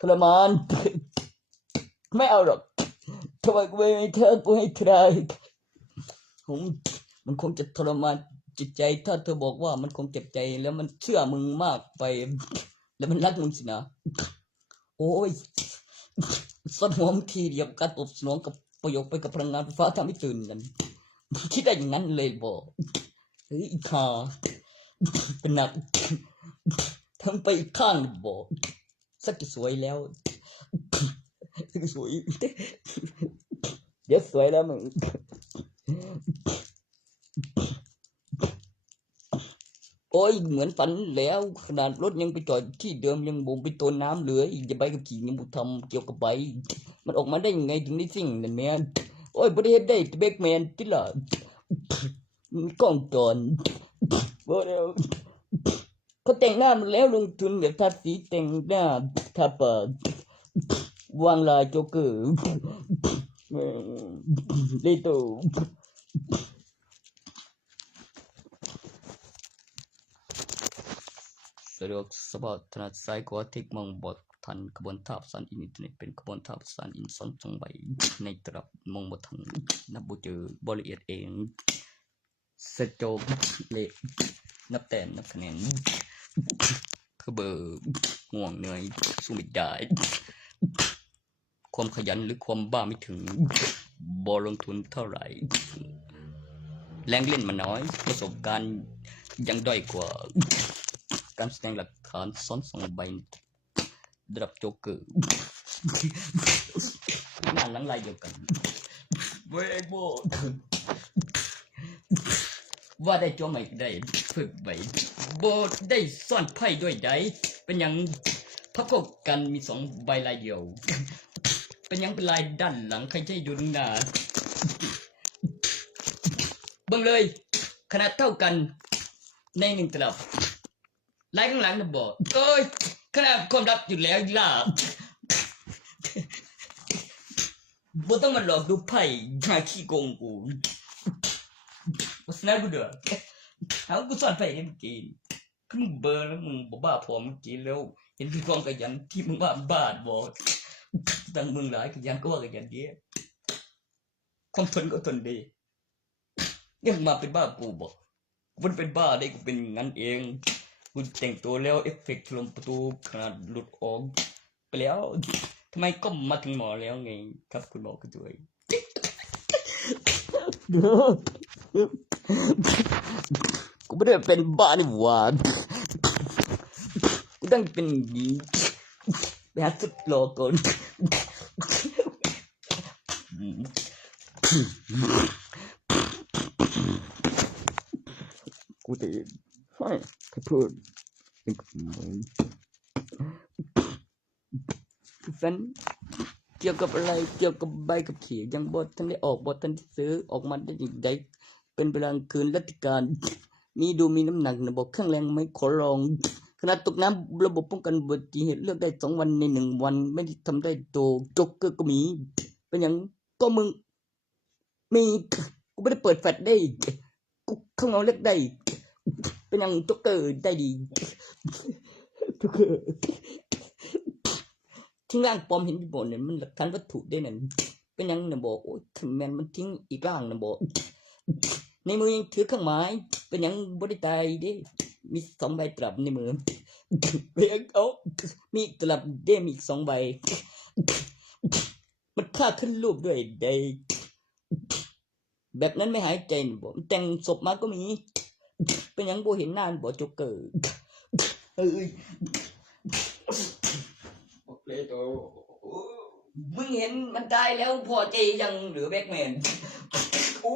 ทรมานไม่เอาหรอกทำไมกูไม่เธอกูให้ใครมันคงจะทรมานจิตใจถ้าเธอบอกว่ามันคงเจ็บใจแล้วมันเชื่อมึงมากไปแล้วมันรักมึงสินะโอ้ยสนหัวทีเดียวการตอบสนองกับประโยคไปกับพลังงานไฟฟ้าทำให้ตื่นกัน คิดได้อย่างนั้นเลยบอกเฮ้ยอีกาเป็นหนักทำไปอีกข้างบอกสักกี่สวยแล้วสักกี่สวยเดี๋ยวสวยแล้วมึงโอ้ยเหมือนฝันแล้วขนาดรถยังไปจอดที่เดิมยังบ่มไปต้นน้ำเลยจะใบกับขี่ยังบุทำเกี่ยวกับใบมันออกมาได้ยังไงถึงได้สิ่งนั่นแม่โอ้ยบริเฮ็ดได้เบกแมนที่ละกล้องจอนบ่แล้วเขาแต่งหน้ามันแล้วลงทุนแบบทาสีแต่งหน้าทาปากวางลาโจ๊กเกอร์เลโตสะดวกสบายถนัดซ้ายขวาเทคมองบททันขบวนท่าภาษาอินเทอร์เน็ตเป็นขบวนท่าภาษาอินสันจังใบในตรับมองบททันนับบูเจอบริเอียดเองสะโจบเละนับแต้มนับคะแนนคือเบอร์ง่วงเหนื่อยสู้ไม่ได้ความขยันหรือความบ้าไม่ถึงบอลงทุนเท่าไหร่แรงเล่นมันน้อยประสบการณ์ยังด้อยกว่าการแสดงหลักฐานซ้อน2ใบระดับโจ๊กเกอร์หน้าหลังลายเดียวกันเว้ยโบว่าได้โจไม่ได้ฝึกใบโบได้ซ่อนไพ่ด้วยได้เป็นอย่างพับเข้ากันมี2ใบลายเดียวเป็นอย่างเป็นลายด้านหลังใครจะอยู่ตรงหน้าเบิ่งเลยขนาดเท่ากันใน1ตลับลายข้างหลังนะบอกเอ้ยขนาดความลับอยู่แล้วล่ะบ่ต้องมาหลอกดูไพ่หาขี้โกงกูวัสนากูเด้อเอากูสอนไพ่ให้มึงกินคือมึงเบอร์แล้วมึงบ้าพอมึงกินแล้วเห็นคือความขยันที่มึงว่าบ้าบอกตั้งมึงหลายขยันก็ว่าขยันเดียวความทนก็ทนดียังมาเป็นบ้ากูบอกกูเป็นบ้าได้กูเป็นงั้นเองกูแต่งตัวแล้วเอฟเฟกต์ลมประตูขนาดหลุดออกไปแล้วทำไมก็มาถึงหมอแล้วไงครับคุณหมอก็ช่วยกูไม่ได้เป็นบ้านี่หว่ากูต้องเป็นหญิงไปหาสุดหล่อก่อนกูจะให้เพื่อนฝันเกี่ยวกับอะไรเกี่ยวกับใบกับขี่ยังบททันได้ออกบททันซื้อออกมาได้ยังไงเป็นเวลาคืนรัชการมีดูมีน้ำหนักนะบอกข้างแรงไม่ขอลองขณะตกน้ำระบบป้องกันอุบัติเหตุเลือกได้2 วันใน1 วันไม่ได้ทำได้โตจ็อกเกอร์ก็มีเป็นอย่างก็มึงมีกูไม่ได้เปิดแฟลชได้กูข้างนอกเลือกได้เป็นอย่างจ็อกเกอร์ได้ดีจ็อกเกอร์ทิ้งร่างปลอมเห็นพี่บอกเนี่ยมันหลักฐานวัตถุได้นั่นเป็นยังนะบอกโอ้ยทำแมนมันทิ้งอีกร่างนะบอกในมือยังถือเครื่องหมายเป็นยังบริตายดิมี2 ใบตลับในมือเพียงเอามีตลับเด้มีอีก2 ใบมันฆ่าขึ้นรูปด้วยได้แบบนั้นไม่หายใจนะบอกแต่งศพมาก็มีเป็นยังโบเห็นหน้าบอกโจ๊กเกอร์เอ้ยเลโตมึงเห็นมันตายแล้วพอใจยังเหลือแบ็กแมนโอ้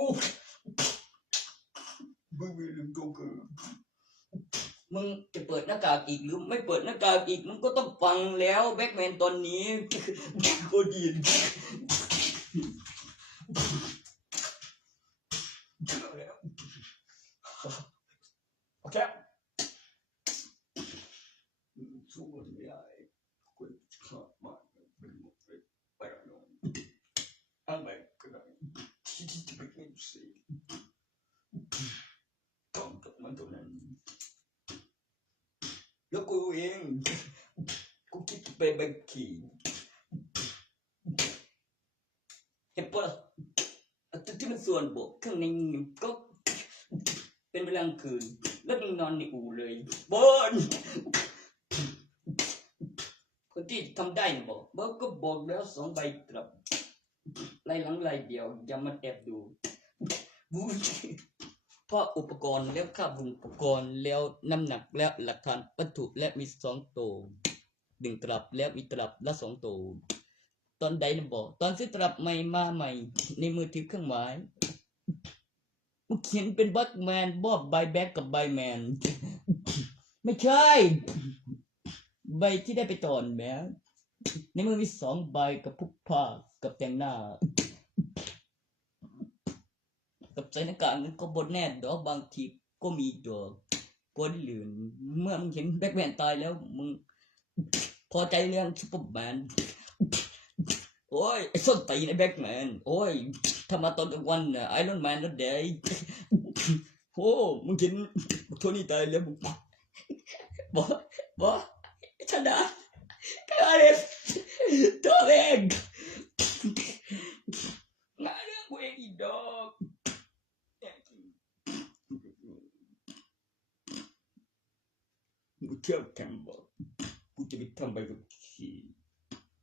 มึงไม่ลืมโจ๊กเกอร์มึงจะเปิดหน้ากากอีกหรือไม่เปิดหน้ากากอีกมึงก็ต้องฟังแล้วแบ็กแมนตอนนี้โคตรดีโอเคสู้ไม่ได้คุณชอบมากเป็นหมดไปแล้วอะไรก็ได้ที่จะไปเล่นสิต้องจบมันตัวนั้นแล้วกูเองกูคิดจะไปบังขี่เห็นปะที่มันส่วนบวกข้างในก็เป็นเวลาคืนแล้วมึงนอนในอู่เลยบนคนที่ทำได้นะบอกก็บอกแล้ว2 ใบตลับลายหลังลายเดียวอย่ามาแอบดู บูเพราะอุปกรณ์แล้วค่าบุอุปกรณ์แล้วน้ำหนักและหลักฐานวัตถุและมี2ตัวดึงตลับแล้วมีตลับละ2ตัวตอนใดนะบอกตอนซื้อตลับใหม่มาใหม่ในมือถือเครื่องหมายมันเขียนเป็นบัคแมนบอบใบแบ็กกับใบแมนไม่ใช่ใบที่ได้ไปตอนแม้ในมือมี2 ใบกับพุกผ้ากับแต่งหน้ากับใส่หน้ากากนั้นก็บนแน่ดอกบางทีก็มีดอกก็ได้ลืมเมื่อมึงเห็นแบ็คแมนตายแล้วมึงพอใจเรื่องซุปเปอร์แมนโอ้ยไอ้ส้นตีนไอ้แบ็คแมนโอ้ยถ้ามาตอนกลางวันน่ะไอรอนแมนแล้วเดย์โอ้มึงเห็นโทนี่ตายแล้วมึงบอกชนะก็อะไรตัวเองงานเรื่องกูเองอีดอกกูเที่ยวแคมป์บอกกูจะไปทำใบขับขี่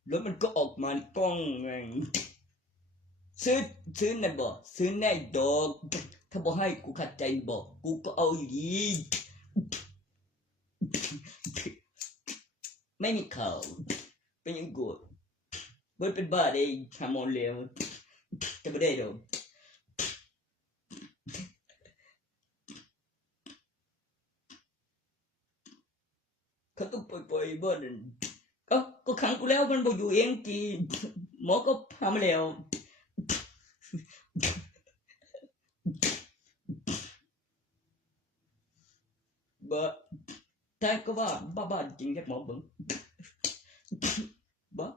แล้วมันก็ออกมากล้องไงซื้อน่ะบอกซื้อแน่ดอกถ้าบอกให้กูขัดใจบอกกูก็เอาอยู่ดีไม่มีข่าวเป็นยังกูเบิร์ดเป็นบ้าได้ฮาร์โมนเลวจะไม่ได้หรอกเขาต้องปล่อยเบิร์ดก็ขังกูแล้วมันบอกอยู่เองจีหมอก็ทำแล้วบ้าถ้าก็ว่าบ้าจริงแค่หมอบึงบ้า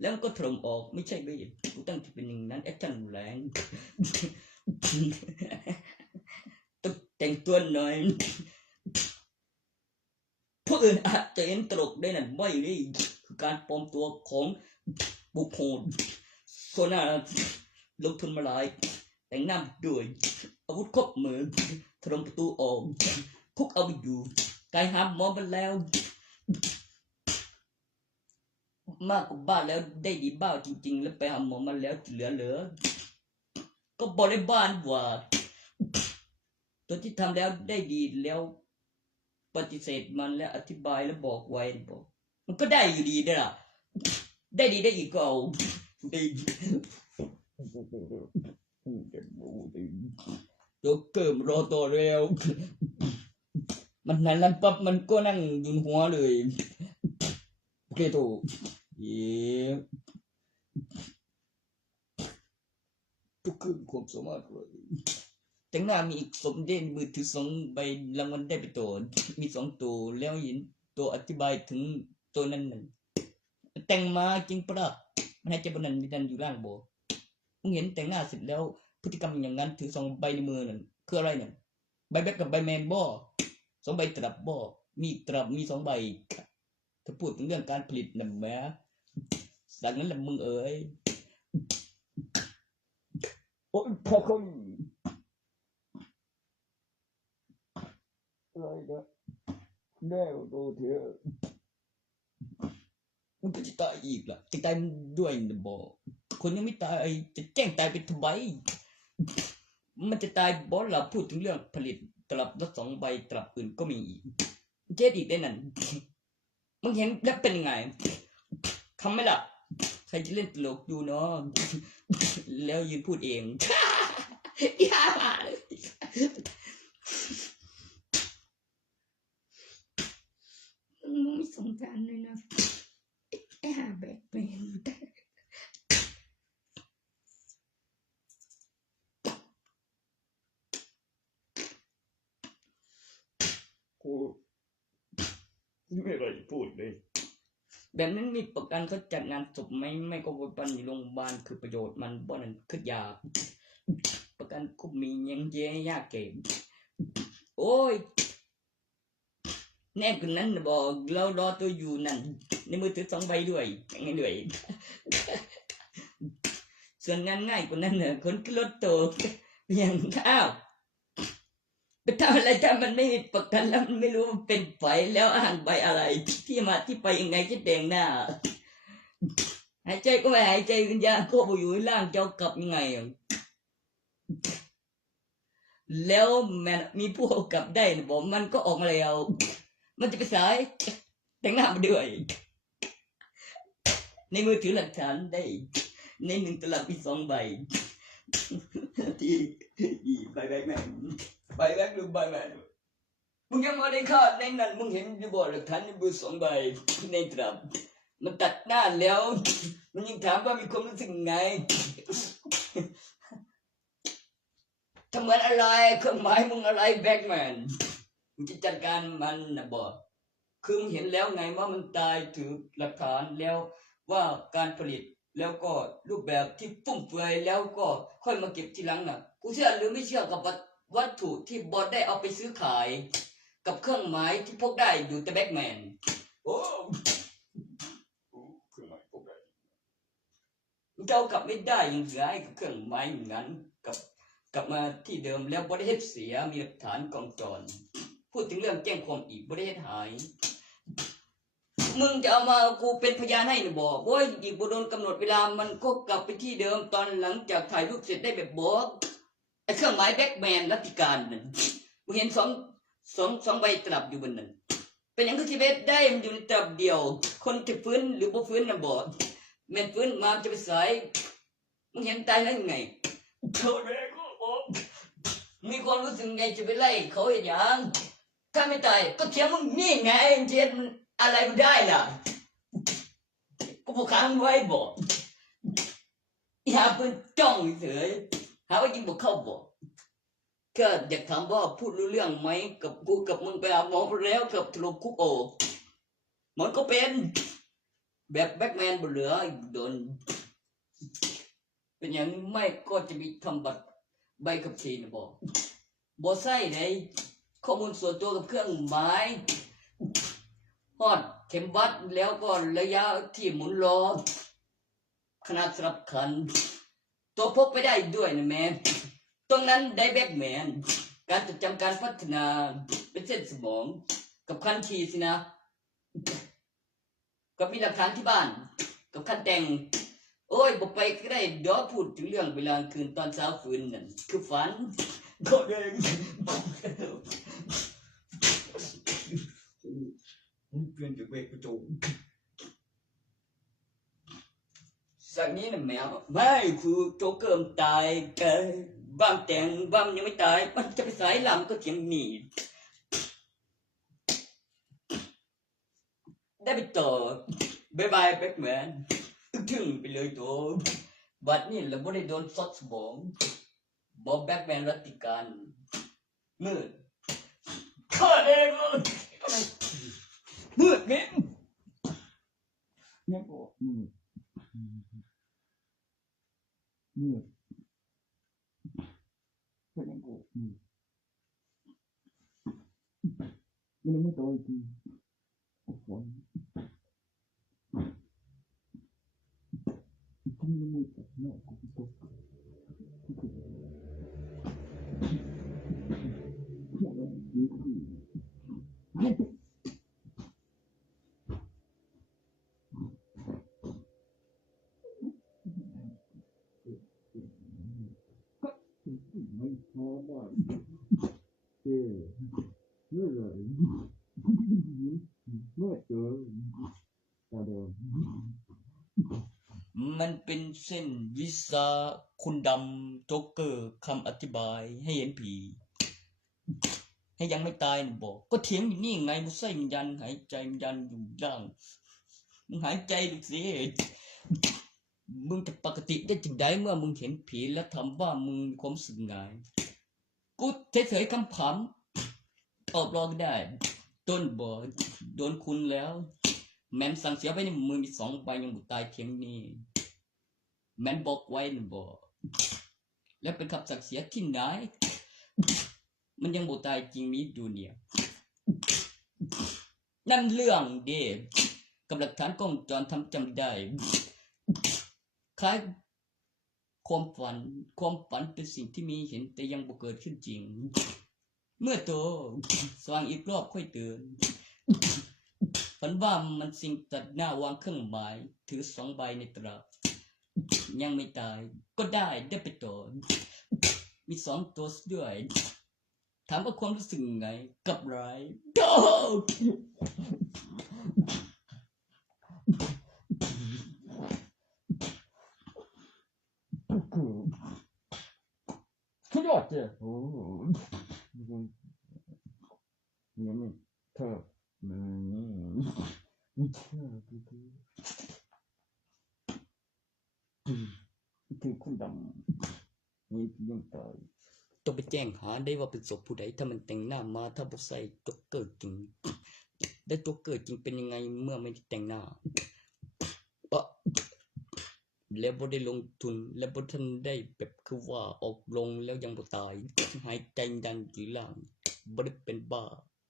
แล้วก็ถล่มออกไม่ใช่ด้วยกูตั้งที่เป็นอย่างนั้นแอคชั่นแรงต้องแต่งตัวหน่อยพวกอื่นอาจจะเห็นตลกได้นั่นไม่ได้คือการปลอมตัวของบุคคลโซน่าลงทุนมาหลายแต่งหน้าด้วยอาวุธครบมือถล่มประตูออกคุกเอาไปอยู่กายหามหมอมาแล้วมากกว่าบ้านแล้วได้ดีบ้าจริงๆแล้วไปหาหมอมาแล้วเหลือก็บอกได้บ้านว่าตัวที่ทำแล้วได้ดีแล้วปฏิเสธมันแล้วอธิบายแล้วบอกไว้บอกมันก็ได้อยู่ดีได้ล่ะได้ดีได้อีกก็เอาได้ตัวเกิมรอตัวเร็วมันนั่นปั๊บมันก็นั่งยืนหัวเลยโอเคตัวทุกคืนความสามารถเลยแต่งหน้ามีอีกสมเด็จมือถือ2 ใบรางวัลได้ไปตัวมี2 ตัวแล้วเห็นตัวอธิบายถึงตัวนั้นแต่งมาจริงปะมันให้เจ้าบนันมีดันอยู่ล่างโบมึงเห็นแต่งหน้าเสร็จแล้วพฤติกรรมอย่างนั้นถือ2 ใบในมือนั่นคืออะไรเนี่ยใบแบ็กกับใบแมนบ่2 ใบตลับบ่มีตลับมี2 ใบถ้าพูดถึงเรื่องการผลิตนะแม่สั่งนั้นแหละมึงเอ๋ยโอ้ยพอคนอะไรนะแน่โตเถอะมันก็จะตายอีกล่ะจะตายด้วยนะบอกคนยังไม่ตายจะแจ้งตายไปทำไมมันจะตายบอสเราพูดถึงเรื่องผลิตตลับละ2 ใบตลับอื่นก็มีอีกเจ็ดอีกได้นั่นมึงเห็นแล้วเป็นยังไงทำไหมล่ะใครจะเล่นตลกดูเนาะแล้วยืนพูดเองอย่ามาเลยมึงไม่สงสารเลยนะไอ้หาแบกเป็นกูไม่อะไรพูดเลยแบบนั้นมีประกันเขาจัดงานศพไม่ก็วันปันอยู่โรงพยาบาลคือประโยชน์มันบ่นั่นคือยาประกันก็มียังเยยากเก็บโอ้ยแน่คนนั้นบอกเรารอตัวอยู่นั่นในมือถือ2 ใบด้วยยังไงด้วยส่วนงานง่ายกว่านั้นเนี่ยคนขึ้นรถตัวอย่างอ้าวไปทำอะไรถ้ามันไม่มีประกันแล้วมันไม่รู้มันเป็นไฟแล้วอ่านใบอะไรที่มาที่ไปยังไงคิดแดงหน้าหายใจก็ไม่หายใจวิญญาณก็ไปอยู่ล่างเจ้ากลับยังไง แล้วแม่มีผู้เอากลับได้บอกมันก็ออกมาแล้ว มันจะไปสายแต่งหน้ามาด้วย ในมือถือหลักฐานได้ ใน1 ตลับมี2 ใบ ที่ใบแบกแม่งใบแบกหรือใบแม่งมึงยังไม่ได้คาดในนั้นมึงเห็นอยู่บ่หลักฐานในมือ2 ใบในตลับมันตัดหน้าแล้ว มันยังถามว่ามีความรู้สึกไงทำเหมือนอะไรเครื่องหมายมึงอะไรแบกแมนมึงจะจัดการมันนะบ่คือมึงเห็นแล้วไงว่ามันตายถือหลักฐานแล้วว่าการผลิตแล้วก็รูปแบบที่ฟุ่มเฟือยแล้วก็ค่อยมาเก็บทีหลังน่ะกูเชื่อหรือไม่เชื่อกับวัตถุที่บอสได้เอาไปซื้อขาย กับเครื่องหมายที่พกได้อยู่แต่แบกแมน โอ้เครื่องหมายพวกใด เจ้ากลับไม่ได้ยังไงกับเครื่องหมายอย่างนั้นกลับมาที่เดิมแล้วบริเฮ็ดเสียมีหลักฐานกองจรพูดถึงเรื่องแจ้งความอีกบริเฮ็ดหายมึงจะเอามากูเป็นพยานให้หรือบอกโว้ยอีกบุโดนกำหนดเวลามันก็กลับไปที่เดิมตอนหลังจากถ่ายรูปเสร็จได้แบบบอกไอ้เครื่องหมายแบ็กแมนรัติการนั่นมึงเห็นสองใบตลับอยู่บนนั้นเป็นอย่างก็ชีวิตได้มันอยู่ในตลับเดียวคนจะฟื้นหรือบ่ฟื้นน่ะบอกแม่นฟื้นมาจะไปสายมึงเห็นตายแล้วยังไงเขาเด็กก็บอกมีความรู้สึกไงจะไปไล่เขาอย่างถ้าไม่ตายก็เทียมมึงนี่ไงเทียนอะไรมันได้ล่ะกูบอกค้างไว้บอกอย่าเพิ่งจ้องเฉยหาว่ายิงบอกเข้าบอกก็อยากถามว่าพูดรู้เรื่องไหมกับกูกับมึงไปหาหมอแล้วกับทะลุคุกโอมันก็เป็นแบบแบ็กแมนบนเหลือโดนเป็นอย่างไม่ก็จะมีทำบัตรใบขับขี่นะบอกใส่ในข้อมูลส่วนตัวกับเครื่องหมายฮอดเข็มวัดแล้วก็ระยะที่หมุนล้อขนาดสลับคันตัวพกไปได้ด้วยนะแม่ตรงนั้นได้แบ็กแมนการจดจำการพัฒนาเป็นเส้นสมองกับคันขี่สินะกับมีหลักฐานที่บ้านกับคันแต่งโอ้ยบอกไปก็ได้เดี๋ยวพูดถึงเรื่องเวลาคืนตอนเช้าฝืนนั่นคือฝันก็เองเปลี่ยนจากเวกกระจกสักนี้นะแมวไม่คือโจเกิมตายแกบ้ามแต่งบ้ามยังไม่ตายมันจะไปสายลำก็เถียงหนีได้ไปต่อบายบายแบ็กแมนถึงไปเลยตัวบัดนี้เราไม่ได้โดนซอดสมองบอกแบ็กแมนรัติการมืดข้าเองมืดเนี่ยเนี่ยบอกเนี่ยก็ยังบอกมันไม่โตจริงโอ้โหจริงมันไม่โตเนาะกูโตเนี่ยมันยิ่งขึ้นไม่พอบ้างเมื่อไหร่เมื่อเจอแต่เดิม มันเป็นเส้นวิสาคุณดำโจ๊กเกอร์คำอธิบายให้เห็นผีให้ยังไม่ตายนะบอกก็เถียงอยู่นี่ไงมึงใส่มันยันหายใจมันยันอยู่ย่างมึงหายใจดูสิมึงจะปกติได้จึงได้เมื่อมึงเห็นผีแล้วทำว่ามึงมีความสึกไงกูเฉยๆคำขำตอบรองได้ต้นบ่โดนคุณแล้วแม่นสั่งเสียไว้ในมือมี2 ใบยังบุตายเทียงนี้แม่นบอกไว้นะบอกแล้วเป็นคำสั่งเสียที่ไหนมันยังบุตายจริงนี้ดูเนี่ยนั่นเรื่องเดบกับหลักฐานกล้องจรทำจำได้คล้ายความฝันเป็นสิ่งที่มีเห็นแต่ยังบ่เกิดขึ้นจริงเมื่อโตสว่างอีกรอบค่อยตื่นฝันว่ามันสิ่งตัดหน้าวางเครื่องหมายถือ2 ใบในตรายังไม่ตายก็ได้ไปต่อ มีสองตัวด้วยถามว่าความรู้สึกไงกับไรโอ้สุดยอดเจ้โอ้ยังไม่เธอคือคุณดำนี่ยังตาย ต้องไปแจ้งหาได้ว่าเป็นศพผู้ใดถ้ามันแต่งหน้ามาถ้าบอกใส่จ็อกเกอร์จริงได้จ็อกเกอร์จริงเป็นยังไงเมื่อไม่ได้แต่งหน้าแล้วบ่ได้ลงทุนแล้วบ่ทันได้แบบคือว่าออกลงแล้วยังบ่ตายหายใจดันอยู่ล่างบ่ได้เป็นบ้า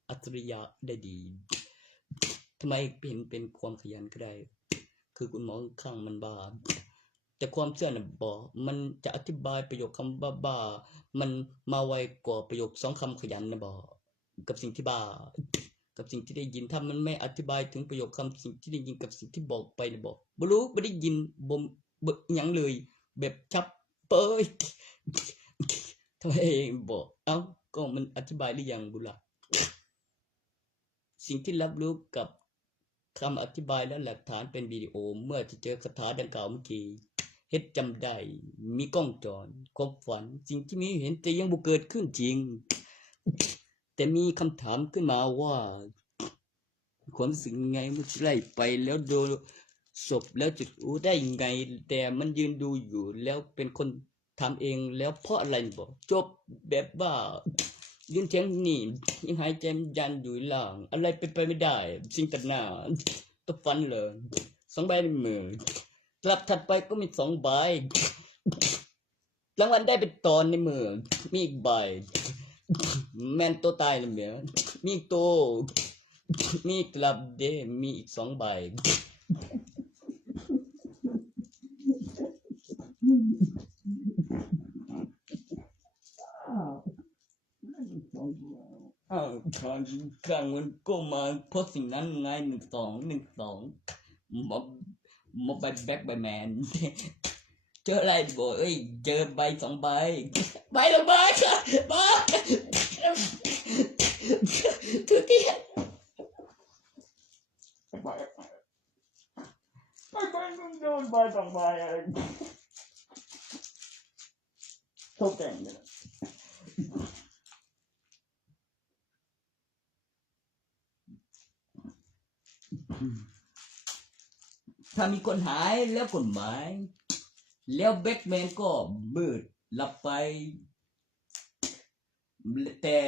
อัจฉริยะได้ดีทำไมเห็นเป็นความขยันก็ได้คือคุณหมอข้างมันบ้าแต่ความเชื่อน่ะบ่มันจะอธิบายประโยคคำบ้ามันมาไวกว่าประโยคสองคำขยันนะบ่กับสิ่งที่บ้ากับสิ่งที่ได้ยินถ้ามันไม่อธิบายถึงประโยคคำสิ่งที่ได้ยินกับสิ่งที่บอกไปนะบ่บ่รู้บ่ได้ยินบ่หยังเลยแบบชับเปยทำไมบอกเอ้าก็มันอธิบายหรือยังบุล่ะสิ่งที่รับรู้กับคำอธิบายและหลักฐานเป็นวิดีโอเมื่อที่เจอคาถาดังกล่าวเมื่อกี้เฮ็ดจำได้มีกล้องจรความฝันสิ่งที่มีเห็นแต่ยังบ่เกิดขึ้นจริงแต่มีคำถามขึ้นมาว่าความรู้สึกไงเมื่อไล่ไปแล้วโดนศพแล้วจะรู้ได้ไงแต่มันยืนดูอยู่แล้วเป็นคนทำเองแล้วเพราะอะไรบอกจบแบบว่ายืนเถียงนี่ยังหายใจยันอยู่หลังอะไรเป็นไปไม่ได้สิ่งตัดหน้าต้องฟันเลย2 ใบในมือกลับถัดไปก็มี2 ใบรางวัลได้เป็นตอนในมือมีอีกใบแมนตัวตายเลยเหมียมีอีกตัวมีกลับเดมีอีก2 ใบข้างมันก็มาเพราะสิ่งนั้นไง12มาแบ็คใบแมนเจออะไรบ่เอ้ยเจอใบ2 ใบใบละใบค่ะใบถือที่ไปมึงโดนใบสองใบอะไรโชคแต่งเนี่ยถ้ามีคนหายแล้วกฎหมายแล้วแบ็คแมนก็มืดหลับไปแต่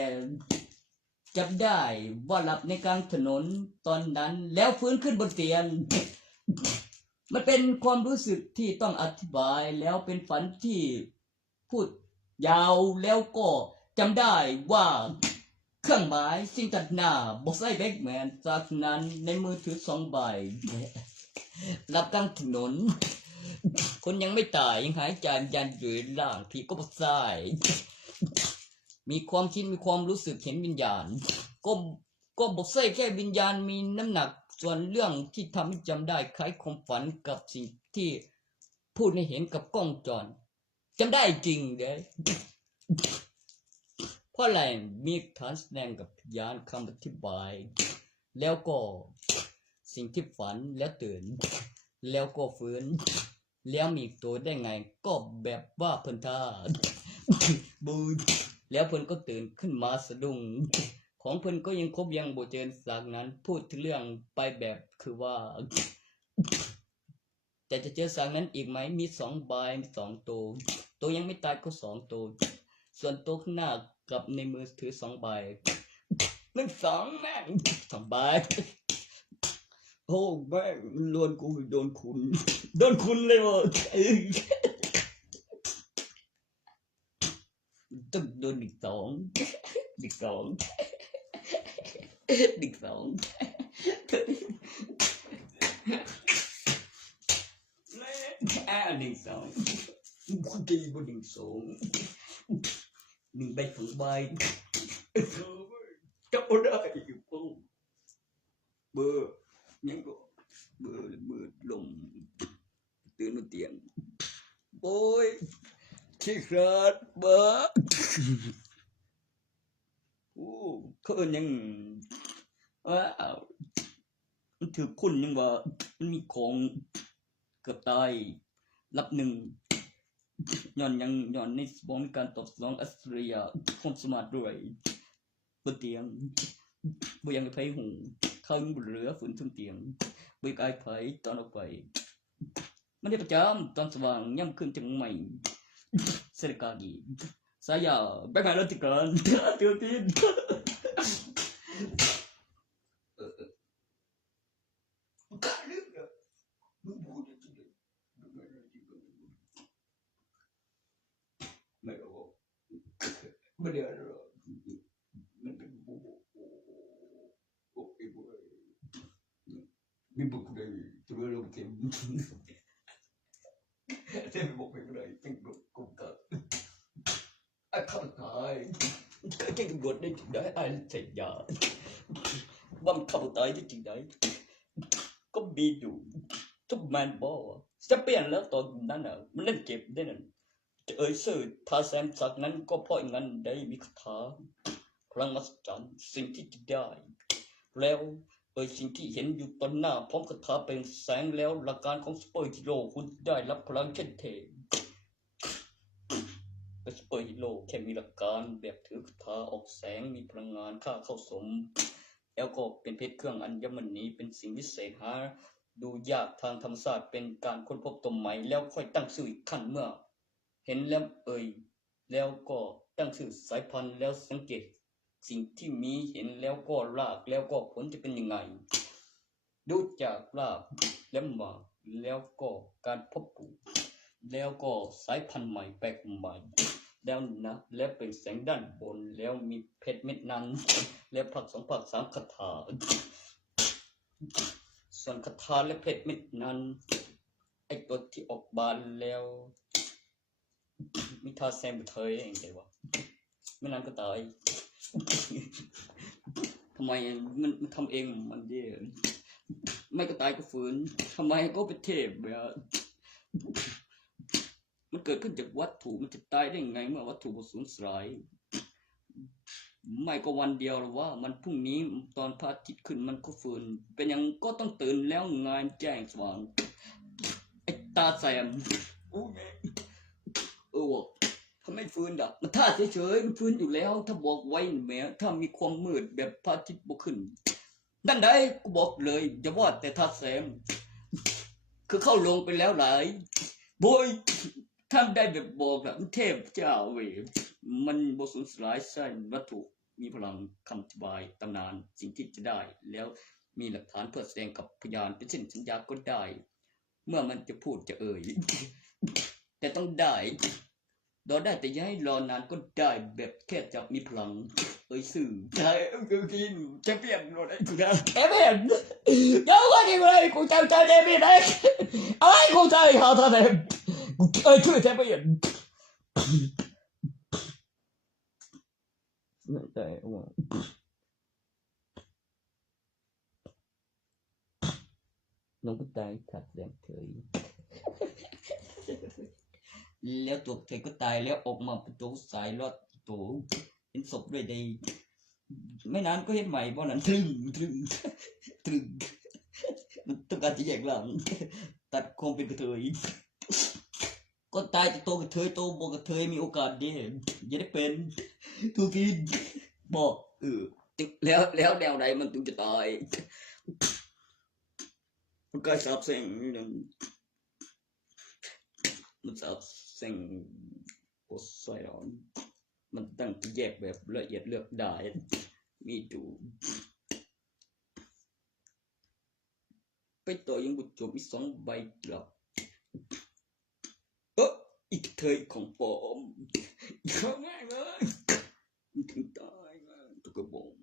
จับได้ว่าหลับในกลางถนนตอนนั้นแล้วฟื้นขึ้นบนเตียงมันเป็นความรู้สึกที่ต้องอธิบายแล้วเป็นฝันที่พูดยาวแล้วก็จำได้ว่าเครื่องหมายสิ่งตัดหน้าบอกใส่แบ็คแมนจากนั้นในมือถือ2 ใบหลับกลางถนนคนยังไม่ตายยังหายใจยันอยู่ล่างผีก็บอกใส่มีความคิดมีความรู้สึกเห็นวิญญาณก็บอกใส่แค่วิญญาณมีน้ำหนักส่วนเรื่องที่ทำให้จำได้คล้ายความฝันกับสิ่งที่พูดให้เห็นกับกล้องจรจำได้จริงเด้เพราะอะไรมีฐานแสดงกับพยานคำอธิบายแล้วก็สิ่งที่ฝันแล้วตื่นแล้วก็ฟื้นแล้วมีตัวได้ไงก็แบบว่าเพิ่นท่าบูแล้วเพิ่นก็ตื่นขึ้นมาสะดุ้งของเพิ่นก็ยังครบยังบ่เจอจากนั้นพูดถึงเรื่องไปแบบคือว่าแต่จะเจอสากนั้นอีกไหมมี2 ใบมี2 ตัวยังไม่ตายก็2 ตัวส่วนตัวข้างหน้ากับในมือถือ2 ใบมัน2แม่ง2 ใบโอ้แม่งล้วนกูโดนคุณเลยว่ะต้องโดนอีก2อีก2อีก21 2กูจะอยู่บน1 2 1 ใบ2 ใบจับบ่ได้ปุ๊บเบอร์ยังก็เบอร์ลมตื่นบนเตียงโอ้ย ขี้คร้านบ้าโอ้เขาเอิ้นหยังว้าวมันถือคุณยังว่ามันมีของเกือบตายรับหนึ่งย้อนหยังย้อนในสมองมีการตอบสนองอัจฉริยะความสามารถด้วยบนเตียงบ่ยังไผหูข้าวยังบ่เหลือฝืนทุนเตียงบ่อยากอายไผตอนออกไปมันได้ประจำตอนสว่างย่ำคืนจังใหม่เสรกากีสายาแบกงานราชการเตือนตีนกะลึกอะมึงพูดจริงเลยไม่รู้ไม่ได้หรอกมันเป็นโอ้ไอ้พวกมีบุคคลใดตัวเราเต็มเต็มบุคคลใดเป็นบุคคลกันไอ้ข้าตายก็จะกดได้ถึงได้ไอ้เสียยาว่ามันข้าตายได้ถึงได้ก็มีอยู่ทุกมันบอกจะเปลี่ยนแล้วตอนนั้นอ่ะมันเล่นเก็บได้นั่นเอ่ยสื่อทาแซมจากนั้นก็เพราะอย่างนั้นได้มีคาถาพลังมหัศจรรย์สิ่งที่จะได้แล้วสิ่งที่เห็นอยู่ตอนหน้าพร้อมคาถาเป็นแสงแล้วหลักการของซูเปอร์ฮีโร่คุณได้รับพลังเช่นเทเป็นซูเปอร์ฮีโร่แค่มีหลักการแบบถือคาถาออกแสงมีพลังงานค่าเข้าสมแล้วก็เป็นเพชรเครื่องอัญมณีเป็นสิ่งวิเศษหาดูยากทางธรรมศาสตร์เป็นการค้นพบตัวใหม่แล้วค่อยตั้งชื่ออีกขั้นเมื่อเห็นแล้วแล้วก็ตั้งชื่อสายพันธุ์แล้วสังเกตสิ่งที่มีเห็นแล้วก็รากแล้วก็ผลจะเป็นยังไงดูจากรากแล้วมาแล้วก็การพบปลูกแล้วก็สายพันธุ์ใหม่แปลกใหม่แล้วนะแล้วเป็นแสงด้านบนแล้วมีเพชรเม็ดนั้นแล้วผักสองผักสามคาถาส่วนคาถาและเพชรเม็ดนั้นไอตัวที่ออกบานแล้วมีทาแซมเธอเองไงวะไม่นานก็ตายทำไมมันทำเองมันเย่ไม่ก็ตายก็ฝืนทำไมก็เป็นเทพแบบมันเกิดขึ้นจากวัตถุมันจะตายได้ไงเมื่อวัตถุสูญสลายไม่ก็วันเดียวหรือว่ามันพรุ่งนี้ตอนพระอาทิตย์ขึ้นมันก็ฝืนเป็นอย่างก็ต้องตื่นแล้วงานแจ้งสว่างไอ้ตาแซมถ้าไม่ฟื้นดับมันท่าเฉยๆมันฟื้นอยู่แล้วถ้าบอกไว้แม้ถ้ามีความมืดแบบพระอาทิตย์บกขึ้นนั่นได้กูบอกเลยอย่าว่าแต่ท่าแซมคือเข้าลงไปแล้วหลายโบยท่านได้แบบบอกแบบเทพเจ้าเวมันบสูญสลายใช่วัตถุมีพลังคำอธิบายตำนานสิ่งที่จะได้แล้วมีหลักฐานเพื่อแสดงกับพยานเป็นเช่นสัญญาก็ได้เมื่อมันจะพูดจะแต่ต้องได้รอได้แต่อย่าให้รอนานก็ได้แบบแค่จะมีพลังสื่อใช่คือกินแชมเปี้ยนรถไอ้กูนะแชมเปี้ยนเดี๋ยวก็ดีเลยกูจะเจอเดวิดได้อะไรกูจะหาท่านเองชื่อแชมเปี้ยนไม่ใช่ว่าน้องก็ตายถัดแดงเฉยแล้วตัวเธอก็ตายแล้วออกมาเป็นตัวสายรอดตัวเห็นศพด้วยดีไม่นานก็เห็นใหม่เพราะนั้นตรึงต้องการจะแยกหลังตัดความเป็นกระเทยก็ตายจากโตกระเทยโตบอกกระเทยมีโอกาสดีอย่าได้เป็นทุกทีบอกแล้วแนวไหนมันถึงจะตายมันกลายสาบแช่งนี่นะมันสาบแช่งโอไซรอนมันตั้งจะแยกแบบละเอียดเลือกได้มีดูไปต่อยังบุตรจบมี2 ใบกลับอีกเธอของปลอมเยอะมากเลยมันถึงตายมาตุกบง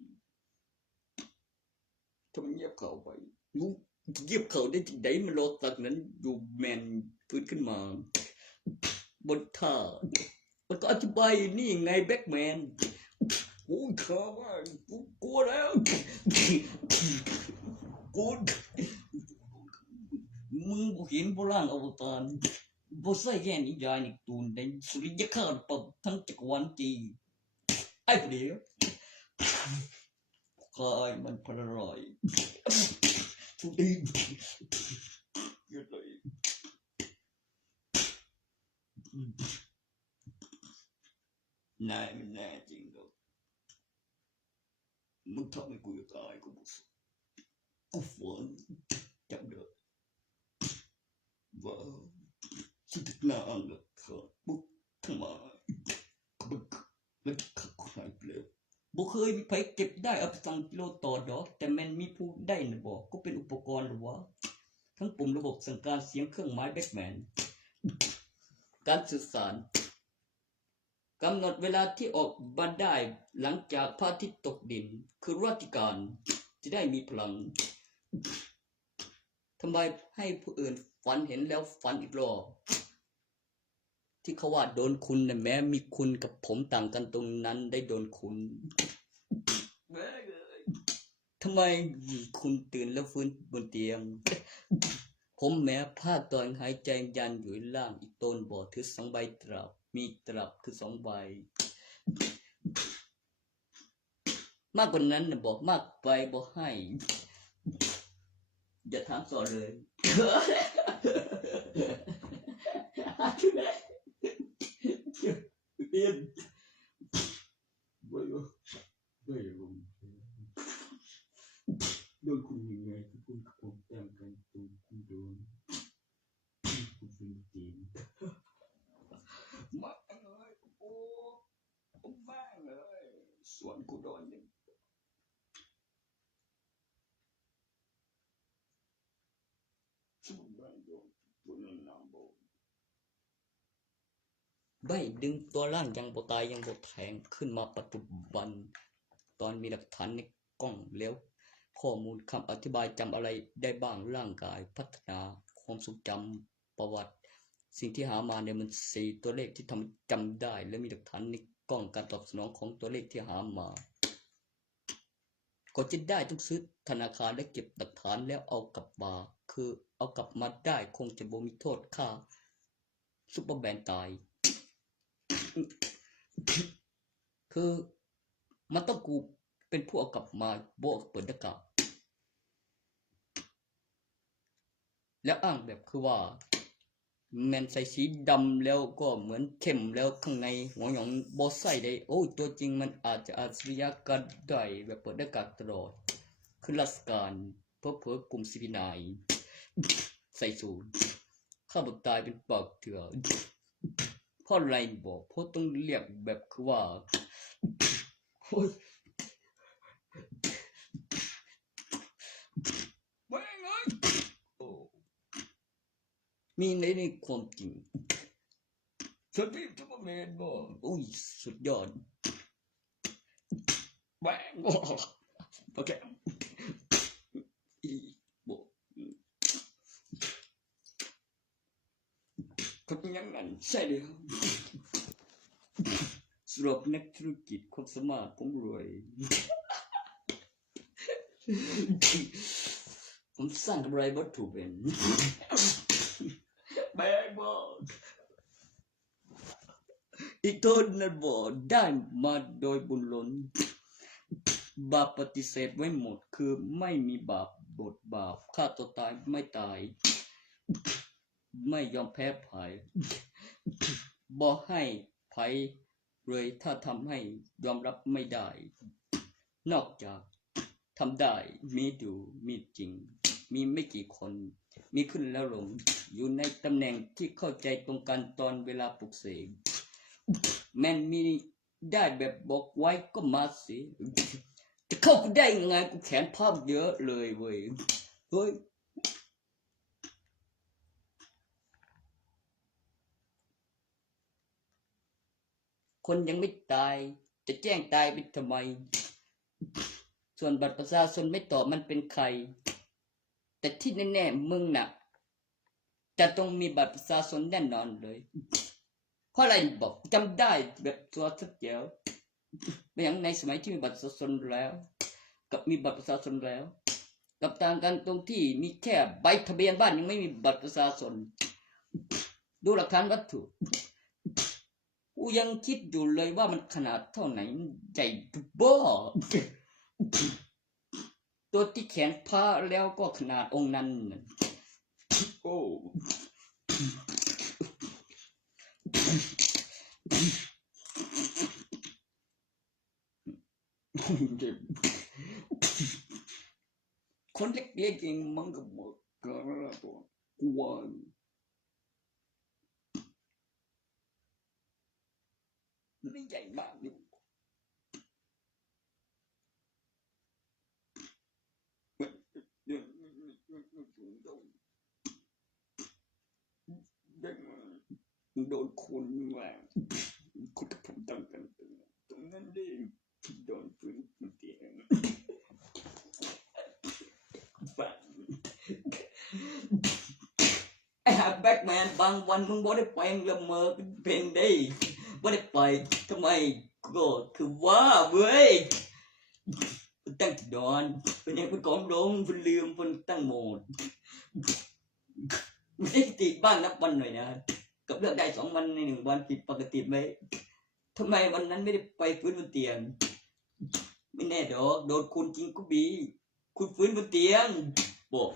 ถ้ามันเงียบเขาไปงูเงียบเขาได้จริงได้มันรอตักนั้นอยู่แมนฟื้นขึ้นมาบนท่ามันก็อธิบายนี่ไงแบ็กแมนกูข้าว่ากูกลัวแล้วกูมึงเห็นพลังอวตาร บ่ใช่แค่นิยายนี่ตูนในสุริยคราสทั้งจักรวาลจีไอ้ผู้เดียวคายมันพลรอยทุกทีเยอะเลยนายมันแน่จริงเหรอมึงทำให้กูตายกูบ่สนกูฝันจำได้ว่าสุดนานแล้วขาดบุกทำไมกูบึกแล้วขับหายไปแล้วบ่เคยมีใครเก็บได้อัพสังกิโลต่อดอกแต่มันมีผู้ได้นะบอกก็เป็นอุปกรณ์หรือวะทั้งปุ่มระบบสั่งการเสียงเครื่องหมายแบ็กแมนการสื่อสารกำหนดเวลาที่ออกบันได้หลังจากพระอาทิตย์ตกดินคือราชการจะได้มีพลังทำไมให้ผู้อื่นฝันเห็นแล้วฝันอีกรอบที่เขาว่าโดนคุณนะแม้มีคุณกับผมต่างกันตรงนั้นได้โดนคุณทำไมคุณตื่นแล้วฟื้นบนเตียงผมแม้ผ้าตอนหายใจยันอยู่ล่างอีกต้นบ่อถือ2 ใบตลับมีตลับคือ2 ใบมากกว่านั้นนะบอกมากไปบอกให้อย่าถามสอนเลยเรียนไม่รู้โดนคุณยังไงที่คุณกับผมต่างกันตรงคุณโดนคุณเป็นจีนมากเลยโอ้ผมบ้าเลยส่วนกูโดนยังสุ่มบ้านโดนตัวนั้นนำโบใบดึงตัวล่างยังบ่ตายยังบ่แทงขึ้นมาปัจจุบันตอนมีหลักฐานในกล้องแล้วข้อมูลคำอธิบายจำอะไรได้บ้างร่างกายพัฒนาความทรงจำประวัติสิ่งที่หามาเนี่ยมัน4 ตัวเลขที่ทำจำได้และมีหลักฐานในกล้องการตอบสนองของตัวเลขที่หามาก็จะได้ต้องซื้อธนาคารและเก็บหลักฐานแล้วเอากลับมาคือเอากลับมาได้คงจะบ่มีโทษค่าซุปเปอร์แมนตายคือมันต้องกูเป็นผู้เอากลับมาโบกเปิดหน้ากากแล้วอ้างแบบคือว่าแมนใส่สีดำแล้วก็เหมือนเข้มแล้วข้างในหัวหยองบอใส่ได้โอ้ตัวจริงมันอาจจะอัจฉริยะก็ได้แบบเปิดหน้ากากตลอดคือราชการเพื่อกลุ่มCP9ใส่สูทข้าบตายเป็นปากเถื่อนเพราะอะไรบอกเพราะต้องเรียกแบบคือว่ามีในความจริงสตีฟทูเมนบอกอุ้ยสุดยอดแบงบอกโอเคบอกเขาเป็นอย่างนั้นใช่เลยสำหรับนักธุรกิจความสามารถผมรวยผมสร้างกำไรวัตถุเป็นแบงบอกอีกต้นนั้นบอกได้มาโดยบุญล้นบาปปฏิเสธไว้หมดคือไม่มีบาปบทบาปฆ่าตัวตายไม่ตายไม่ยอมแพ้ภัยบอกให้ภัยเลยถ้าทำให้ยอมรับไม่ได้นอกจากทำได้มีดูมีจริงมีไม่กี่คนมีขึ้นแล้วลงอยู่ในตำแหน่งที่เข้าใจตรงกันตอนเวลาปลุกเสกแม่นมีได้แบบบอกไว้ก็มาสิจะเข้ากูได้ยังไงกูแขนภาพเยอะเลยเว้ยเฮ้ยคนยังไม่ตายจะแจ้งตายไปทำไมส่วนบัตรประชาชนไม่ตอบมันเป็นใครแต่ที่แน่ๆมึงน่ะจะต้องมีบัตรประชาชนแน่นอนเลยเพราะอะไรบอกจำได้แบบตัวชัดเจนไม่อย่างในสมัยที่มีบัตรประชาชนแล้วกับมีบัตรประชาชนแล้วกับต่างกันตรงที่มีแค่ใบทะเบียนบ้านยังไม่มีบัตรประชาชน ดูหลักฐานวัตถุกูยังคิดอยู่เลยว่ามันขนาดเท่าไหนใหญ่บ้าตัวที่แขนพระแล้วก็ขนาดองค์นั้นโอ้คนเล็กๆเองมันก็บอกกันตัวกลัวไม่ใหญ่มากนี่โดนคนว่าคุณกับผมต้องกันตรงนั้นเองโดนปืนเตียงฟังไอ้หาแบ็คแมนบางวันมึงบ่ได้ไปละเมอเพลงได้บ่ได้ไปทำไมก็คือว่าเว้ยตั้งดอนเป็นยังเป็นกองลงเป็นลืมเป็นตั้งโหมดไม่ได้ติดบ้างนับวันหน่อยนะกับเลือกได้2วันใน1วันผิดปกติไหมทำไมวันนั้นไม่ได้ไปฟื้นบนเตียงไม่แน่ดอกโดนคุณจริงกูบีคุณฟื้นบนเตียงบอก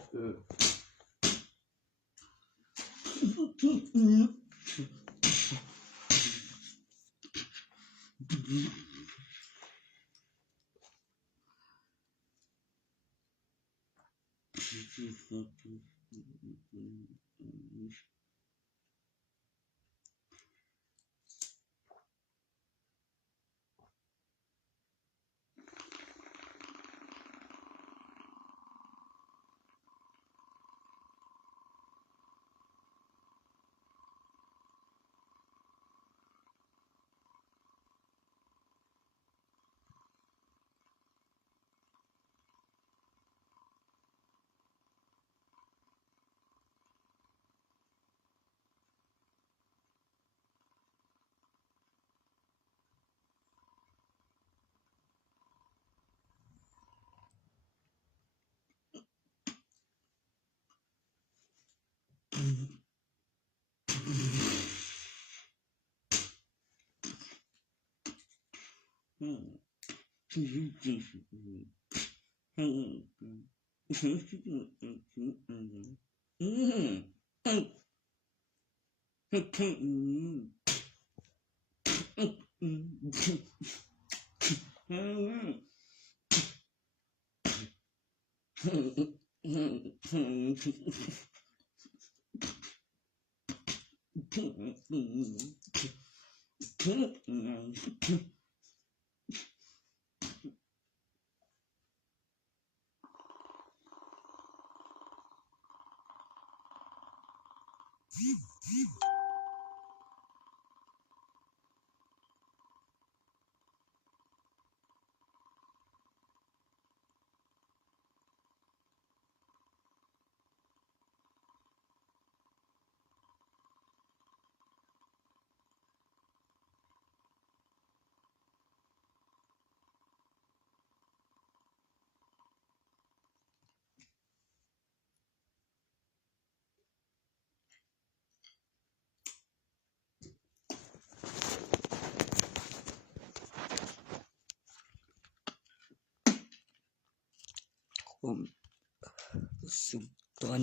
สุดตอน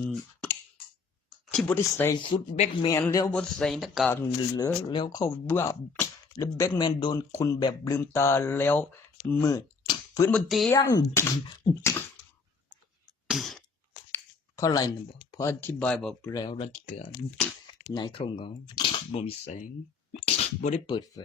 ที่บ่ได้ใส่ชุดแบ็คแมนแล้วบ่ใส่หน้ากากแล้วเข้าบ้าแล้วแบ็คแมนโดนคุณแบบลืมตาแล้วมืดฟื้นบนเตียงเพราะอะไรนะบอกเพราะอธิบายบอกแล้วรัฐการในโครงการบ่มีแสงบ่ได้เปิดไฟ